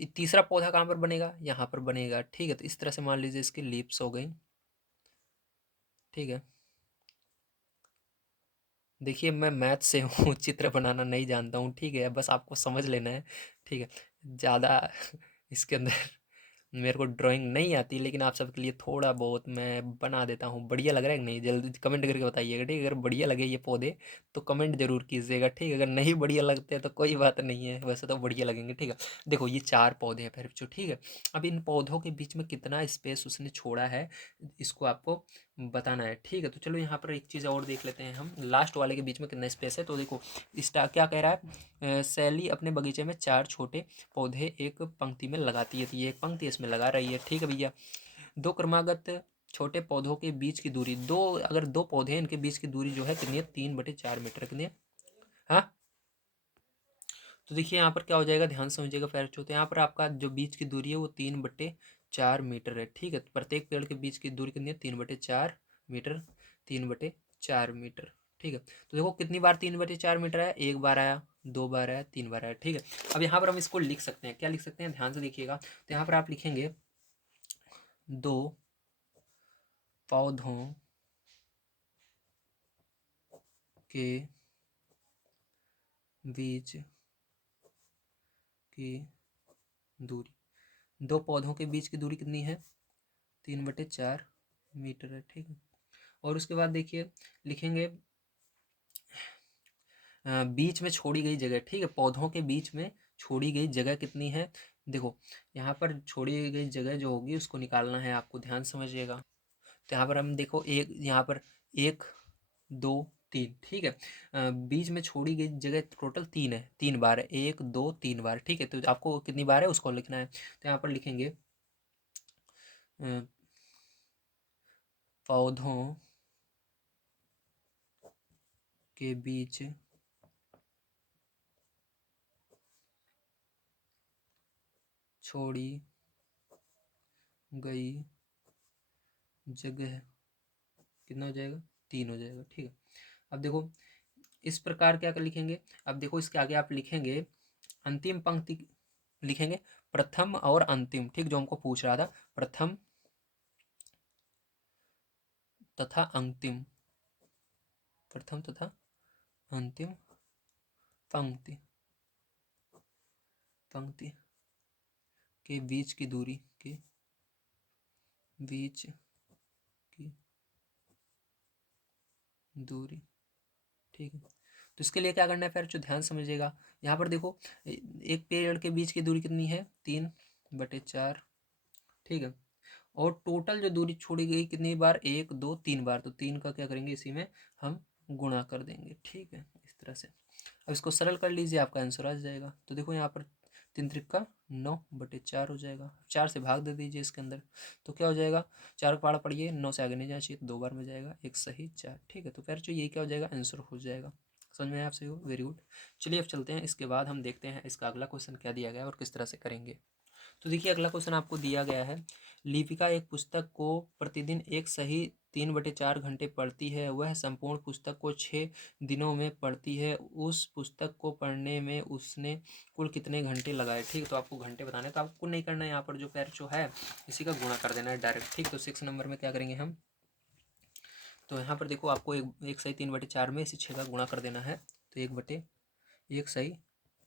ये तीसरा पौधा कहाँ पर बनेगा, यहाँ पर बनेगा। ठीक है, तो इस तरह से मान लीजिए इसकी लिप्स हो गई। ठीक है, देखिए मैं मैथ से हूँ चित्र बनाना नहीं जानता हूँ। ठीक है, बस आपको समझ लेना है। ठीक है, ज़्यादा इसके अंदर मेरे को ड्राइंग नहीं आती, लेकिन आप सबके लिए थोड़ा बहुत मैं बना देता हूँ। बढ़िया लग रहा है कि नहीं, जल्दी कमेंट करके बताइएगा। ठीक है, अगर बढ़िया लगे ये पौधे तो कमेंट जरूर कीजिएगा। ठीक है, अगर नहीं बढ़िया लगते हैं तो कोई बात नहीं है, वैसे तो बढ़िया लगेंगे। ठीक है, देखो ये 4 पौधे हैं फिर बच्चों। ठीक है, अब इन पौधों के बीच में कितना स्पेस उसने छोड़ा है, इसको आपको बताना है। ठीक है, तो चलो यहाँ पर एक चीज़ और देख लेते हैं हम, लास्ट वाले के बीच में कितना स्पेस है। तो देखो स्टा क्या कह रहा है, सैली अपने बगीचे में 4 छोटे पौधे एक पंक्ति में लगाती है। तो ये एक पंक्ति इसमें लगा रही है। ठीक है भैया, 2 क्रमागत छोटे पौधों के बीच की दूरी, दो अगर 2 पौधे हैं इनके बीच की दूरी जो है कितनी है, 3/4 मीटर। कितनी है, हाँ। तो देखिए यहाँ पर क्या हो जाएगा, ध्यान समझिएगा पैरचो। तो यहाँ पर आपका जो बीच की दूरी है वो 3/4 मीटर है। ठीक है, तो प्रत्येक पेड़ के बीच की दूरी कितनी है, 3/4 मीटर, 3/4 मीटर। ठीक है, तो देखो कितनी बार 3/4 मीटर है, एक बार आया, 2 बार आया, 3 बार आया। ठीक है, अब यहाँ पर हम इसको लिख सकते हैं, क्या लिख सकते हैं, ध्यान से देखिएगा। तो यहाँ पर आप लिखेंगे 2 पौधों के बीच की दूरी, 2 पौधों के बीच की दूरी कितनी है, 3/4 मीटर है। ठीक है, और उसके बाद देखिए लिखेंगे बीच में छोड़ी गई जगह। ठीक है, पौधों के बीच में छोड़ी गई जगह कितनी है। देखो यहाँ पर छोड़ी गई जगह जो होगी उसको निकालना है आपको, ध्यान समझिएगा। तो यहाँ पर हम देखो एक, यहाँ पर 1 2 3, ठीक है। बीच में छोड़ी गई जगह टोटल 3 है, 3 बार है, 1 2 3 बार, ठीक है। तो आपको कितनी बार है उसको लिखना है। तो यहाँ पर लिखेंगे अ, पौधों के बीच छोड़ी गई जगह कितना हो जाएगा, 3 हो जाएगा, ठीक है। अब देखो इस प्रकार क्या कर लिखेंगे। अब देखो इसके आगे आप लिखेंगे अंतिम पंक्ति, लिखेंगे प्रथम और अंतिम, ठीक, जो हमको पूछ रहा था, प्रथम तथा अंतिम, प्रथम तथा अंतिम पंक्ति, पंक्ति के बीच की दूरी, के बीच की दूरी, ठीक है। तो इसके लिए क्या करना है फिर, जो ध्यान समझिएगा। यहाँ पर देखो एक पेड़ के बीच की दूरी कितनी है, 3/4, ठीक है। और टोटल जो दूरी छोड़ी गई कितनी बार, 1 2 3 बार, तो 3 का क्या करेंगे इसी में हम गुणा कर देंगे, ठीक है, इस तरह से। अब इसको सरल कर लीजिए, आपका आंसर आ जाएगा। तो देखो यहाँ पर 3 त्रिक का 9/4 हो जाएगा, 4 से भाग दे दीजिए इसके अंदर, तो क्या हो जाएगा, 4 का पारा पढ़िए, 9 से आगे नहीं जाना चाहिए, तो 2 बार में जाएगा, 1 सही 4, ठीक है। तो फिर जो यही क्या हो जाएगा, आंसर हो जाएगा। समझ में आया आप सही हो, वेरी गुड। चलिए अब चलते हैं, इसके बाद हम देखते हैं इसका अगला क्वेश्चन क्या दिया गया है और किस तरह से करेंगे। तो देखिए अगला क्वेश्चन आपको दिया गया है, लिपिका एक पुस्तक को प्रतिदिन एक सही 3/4 घंटे पढ़ती है, वह संपूर्ण पुस्तक को 6 दिनों में पढ़ती है, उस पुस्तक को पढ़ने में उसने कुल कितने घंटे लगाए, ठीक। तो आपको घंटे बताने हैं, तो आपको नहीं करना है, यहाँ पर जो पैर जो है इसी का गुणा कर देना है डायरेक्ट, ठीक। तो 6 नंबर में क्या करेंगे हम, तो यहाँ पर देखो आपको एक सही 3/4 में इसी 6 का गुणा कर देना है, तो एक सही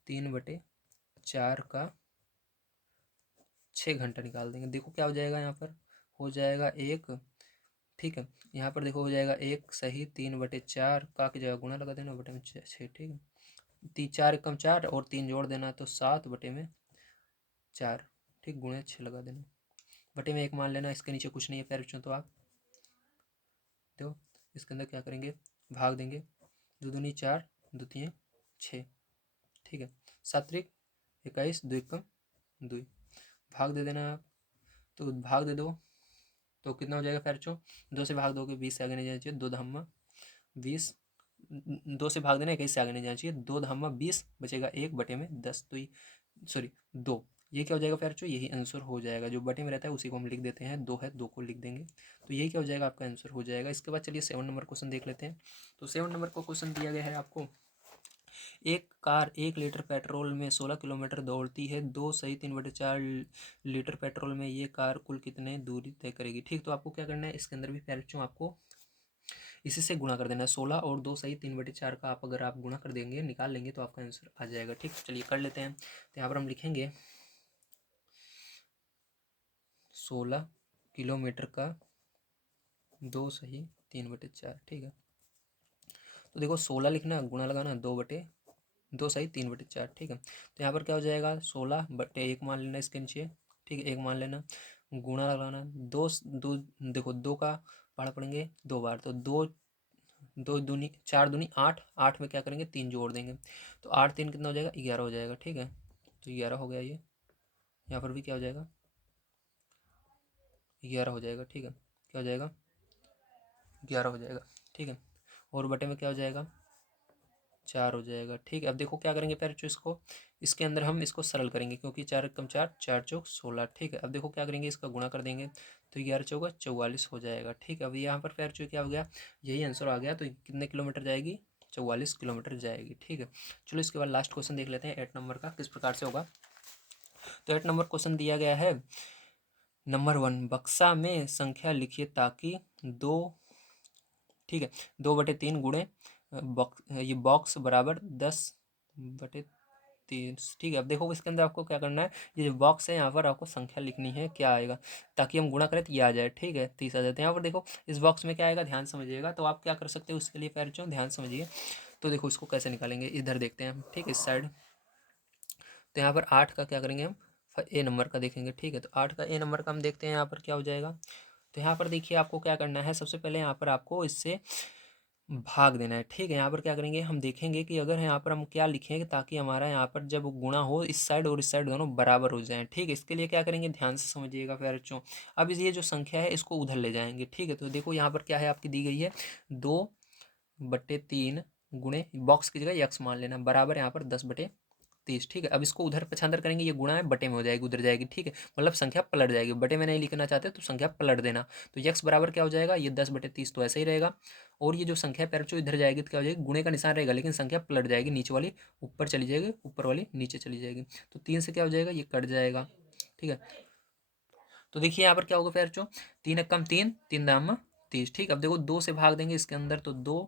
3/4 का 6 घंटा निकाल देंगे। देखो क्या हो जाएगा, यहाँ पर हो जाएगा एक, ठीक है। यहाँ पर देखो हो जाएगा एक सही 3/4 का की जगह गुणा लगा देना, बटे में 6, ठीक है। 4 एकम 4 और 3 जोड़ देना, तो 7/4, ठीक, गुणे 6 लगा देना, बटे में 1 मान लेना, इसके नीचे कुछ नहीं है पैर, तो आप देखो इसके अंदर क्या करेंगे, भाग देंगे, 2 दूनी 4, 2 तियाँ 6, ठीक है। 7 त्रिक 21, 2 एकम 2, भाग दे देना आप, तो भाग दे दो, तो कितना हो जाएगा पैरचो, 2 से भाग दोगे 20 से आगे नहीं जाना चाहिए, 2 धामा 20, 2 से भाग देना 21 से आगे नहीं जाना चाहिए, 2 धामा 20 बचेगा 1/10, तो सॉरी 2, ये क्या हो जाएगा पैरचो, यही आंसर हो जाएगा, जो बटे में रहता है उसी को हम लिख देते हैं, 2 है 2 को लिख देंगे, तो यही क्या हो जाएगा, आपका आंसर हो जाएगा। इसके बाद चलिए 7 नंबर क्वेश्चन देख लेते हैं। तो 7 नंबर को क्वेश्चन दिया गया है आपको, एक कार 1 लीटर पेट्रोल में 16 किलोमीटर दौड़ती है, 2 सही 3/4 लीटर पेट्रोल में ये कार कुल कितने दूरी तय करेगी, ठीक। तो आपको क्या करना है, इसके अंदर भी पैरचों आपको इसी से गुणा कर देना है, 16 और 2 सही 3/4 का आप अगर आप गुणा कर देंगे, निकाल लेंगे, तो आपका आंसर आ जाएगा, ठीक। चलिए कर लेते हैं। तो यहाँ पर हम लिखेंगे 16 किलोमीटर का 2 सही 3/4, ठीक है। तो देखो 16 लिखना, गुणा लगाना, 2 सही 3/4, ठीक है। तो यहाँ पर क्या हो जाएगा, 16/1 मान लेना इसके नीचे, ठीक है, 1 मान लेना, गुणा लगाना, दो देखो 2 का पढ़ा पड़ेंगे 2 बार, तो 2 4 दूनी 8, 8 में क्या करेंगे 3 जोड़ देंगे, तो 8 3 कितना हो जाएगा, 11 हो जाएगा, ठीक है। तो 11 हो गया ये, यहाँ पर भी क्या हो जाएगा, 11 हो जाएगा, ठीक है। क्या हो जाएगा, 11 हो जाएगा, ठीक है। और बटे में क्या हो जाएगा, 4 हो जाएगा, ठीक है। अब देखो क्या करेंगे पैर, इसको इसके अंदर हम इसको सरल करेंगे, क्योंकि 4 एकम 4, 4 चौक 16, ठीक है। अब देखो क्या करेंगे, इसका गुणा कर देंगे, तो 11 चौका 44 हो जाएगा, ठीक है। अब यहाँ पर पैर क्या हो गया, यही आंसर आ गया, तो कितने किलोमीटर जाएगी, 44 किलोमीटर जाएगी, ठीक है। चलो इसके बाद लास्ट क्वेश्चन देख लेते हैं 8 नंबर का किस प्रकार से होगा। तो 8 नंबर क्वेश्चन दिया गया है, नंबर 1, बक्सा में संख्या लिखिए ताकि 2, ठीक है, 2/3 गुणे ये बॉक्स बराबर 10/30, ठीक है। अब देखो इसके अंदर आपको क्या करना है, ये जो बॉक्स है यहाँ पर आपको संख्या लिखनी है, क्या आएगा, ताकि हम गुणा करें तो ये आ जाए, ठीक है, 30 आ जाते हैं। यहाँ पर देखो इस बॉक्स में क्या आएगा, ध्यान समझिएगा। तो आप क्या कर सकते हो उसके लिए पैर ध्यान समझिए। तो देखो इसको कैसे निकालेंगे, इधर देखते हैं हम, ठीक है, इस साइड। तो यहाँ पर 8 का क्या करेंगे हम, A नंबर का देखेंगे, ठीक है। तो 8 का A नंबर का हम देखते हैं यहाँ पर क्या हो जाएगा। तो यहाँ पर देखिए आपको क्या करना है, सबसे पहले यहाँ पर आपको इससे भाग देना है, ठीक है। यहाँ पर क्या करेंगे, हम देखेंगे कि अगर यहाँ पर हम क्या लिखेंगे ताकि हमारा यहाँ पर जब गुणा हो इस साइड और इस साइड दोनों बराबर हो जाएं, ठीक है। इसके लिए क्या करेंगे, ध्यान से समझिएगा प्यारे बच्चों। अब ये जो संख्या है इसको उधर ले जाएंगे, ठीक है। तो देखो यहाँ पर क्या है, आपकी दी गई है 2/3 गुणे, बॉक्स की जगह यक्स मान लेना, बराबर यहाँ पर 10/30, ठीक है। अब इसको उधर पछांदर करेंगे, ये गुणा है बटे में हो जाएगी, उधर जाएगी, ठीक है। मतलब संख्या पलट जाएगी, बटे में नहीं लिखना चाहते तो संख्या पलट देना। तो यक्स बराबर क्या हो जाएगा, ये 10/30 तो ऐसे ही रहेगा, और ये जो संख्या पैर जो इधर जाएगी तो क्या हो जाएगी, गुणे का निशान रहेगा लेकिन संख्या पलट जाएगी, नीचे वाली ऊपर चली जाएगी, ऊपर वाली नीचे चली जाएगी। तो 3 से क्या हो जाएगा, ये कट जाएगा, ठीक है। तो देखिए यहाँ पर क्या होगा पैर चो, 3 एक कम 3, 3 दाम 30, ठीक। अब देखो 2 से भाग देंगे इसके अंदर, तो 2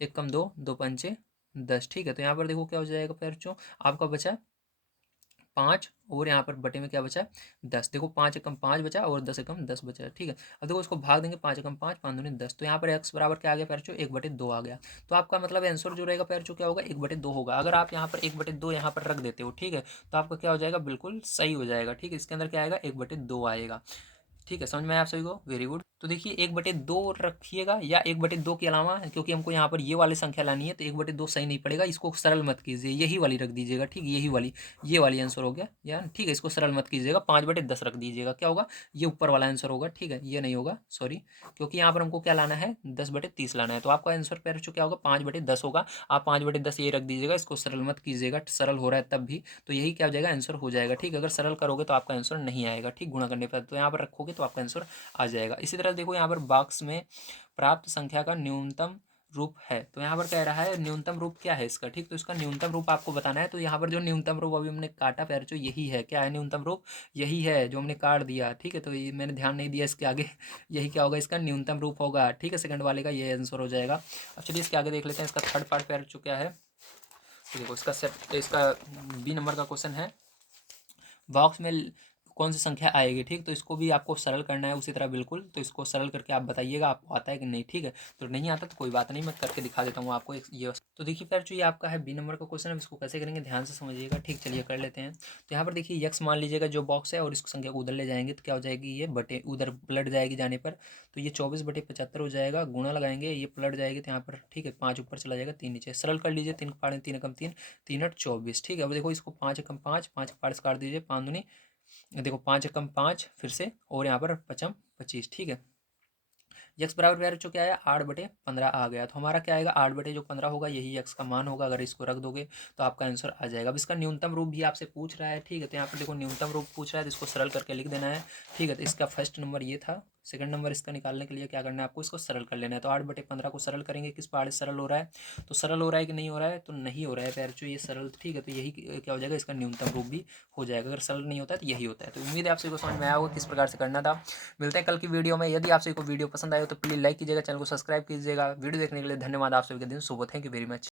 एक कम 2, 2 पंचे 10, ठीक है। तो यहाँ पर देखो क्या हो जाएगा पैर चो, आपका बचा 5, और यहाँ पर बटे में क्या बचा 10। देखो 5 एकम 5 बचा और 10 एकम 10 बचा, ठीक है। अब देखो इसको भाग देंगे, 5 एकम 5, 5 दूनी 10। तो यहाँ पर एक्स बराबर क्या आ गया पैरचो, 1/2 आ गया। तो आपका मतलब आंसर जो रहेगा पैरचो क्या होगा, 1/2 होगा। अगर आप यहाँ पर 1/2 यहाँ पर रख देते हो, ठीक है, तो आपका क्या हो जाएगा, बिल्कुल सही हो जाएगा, ठीक है। इसके अंदर क्या आएगा, 1/2 आएगा, ठीक है। समझ में आया आप सभी को, वेरी गुड। तो देखिए 1/2 रखिएगा या 1/2 के अलावा, क्योंकि हमको यहाँ पर ये वाली संख्या लानी है तो 1/2 सही नहीं पड़ेगा, इसको सरल मत कीजिए, यही वाली रख दीजिएगा, ठीक है। यही वाली, ये वाली आंसर हो गया यार, ठीक है। इसको सरल मत कीजिएगा, 5/10 रख दीजिएगा, क्या होगा, ये ऊपर वाला आंसर होगा, ठीक है। ये नहीं होगा, सॉरी, क्योंकि यहाँ पर हमको क्या लाना है, 10/30 लाना है। तो आपका आंसर पैर क्या होगा, 5/10 होगा। आप 5/10 ये रख दीजिएगा, इसको सरल मत कीजिएगा, सरल हो रहा है तब भी, तो यही क्या हो जाएगा, आंसर हो जाएगा, ठीक है। अगर सरल करोगे तो आपका आंसर नहीं आएगा, ठीक, गुणा करने पर। तो यहाँ पर रखोगे तो आपका आंसर आ जाएगा। इसी तरह देखो यहाँ पर बॉक्स में प्राप्त संख्या का न्यूनतम रूप है, तो यहाँ पर कह रहा है न्यूनतम रूप क्या है इसका, ठीक। तो इसका न्यूनतम रूप आपको बताना है। तो यहाँ पर जो न्यूनतम रूप अभी हमने काटा पैर जो यही है, क्या है न्यूनतम रूप, यही है जो हमने काट दिया, ठीक है। तो ये मैंने ध्यान नहीं दिया इसके आगे यही क्या होगा, इसका न्यूनतम रूप होगा, ठीक है। सेकंड वाले का ये आंसर हो जाएगा। अब चलिए इसके आगे देख लेते हैं, इसका थर्ड पार्ट पैर जो क्या है। तो देखो इसका सेट, इसका बी नंबर का क्वेश्चन है, बॉक्स में कौन सी संख्या आएगी, ठीक। तो इसको भी आपको सरल करना है उसी तरह, बिल्कुल। तो इसको सरल करके आप बताइएगा आपको आता है कि नहीं, ठीक है। तो नहीं आता तो कोई बात नहीं, मैं करके दिखा देता हूँ आपको ये। तो देखिए फिर जो ये आपका है बी नंबर का क्वेश्चन है, इसको कैसे करेंगे ध्यान से समझिएगा, ठीक। चलिए कर लेते हैं। तो यहाँ पर देखिए यक्स मान लीजिएगा जो बॉक्स है, और इसको संख्या को उधर ले जाएंगे तो क्या हो जाएगी, ये बटे उधर पलट जाएगी जाने पर, तो ये 24/75 हो जाएगा। गुणा लगाएंगे, ये पलट जाएगी तो यहाँ पर, ठीक है, 5 ऊपर चला जाएगा, 3 नीचे। सरल कर लीजिए, 3 पाड़े 3 एकम 3, 3×8 = 24, ठीक है। अब देखो इसको 5 एकम 5, 5 पाड़े से काट दीजिए, 5 दूनी, देखो 5 एकम 5 फिर से, और यहाँ पर 5×25, ठीक है। यक्स बराबर यार जो क्या आया, 8/15 आ गया। तो हमारा क्या आएगा, 8/15 होगा, यही यक्स का मान होगा। अगर इसको रख दोगे तो आपका आंसर आ जाएगा। अब इसका न्यूनतम रूप भी आपसे पूछ रहा है, ठीक है। तो यहाँ पर देखो न्यूनतम रूप पूछ रहा है, तो इसको सरल करके लिख देना है, ठीक है। तो इसका फर्स्ट नंबर ये था, सेकंड नंबर इसका निकालने के लिए क्या करना है आपको, इसको सरल कर लेना है। तो 8/15 को सरल करेंगे, किस पहाड़ से सरल हो रहा है, तो सरल हो रहा है कि नहीं हो रहा है, तो नहीं हो रहा है पैर ये सरल, ठीक है। तो यही क्या हो जाएगा, इसका न्यूनतम रूप भी हो जाएगा। अगर सरल नहीं होता है तो यही होता है। तो उम्मीद है आप सभी को समझ में आया होगा किस प्रकार से करना था। मिलते हैं कल की वीडियो में। यदि आप सभी को वीडियो पसंद आए हो तो प्लीज़ लाइक कीजिएगा, चैनल को सब्सक्राइब कीजिएगा। वीडियो देखने के लिए धन्यवाद। आप सभी के दिन शुभ हो, थैंक यू वेरी मच।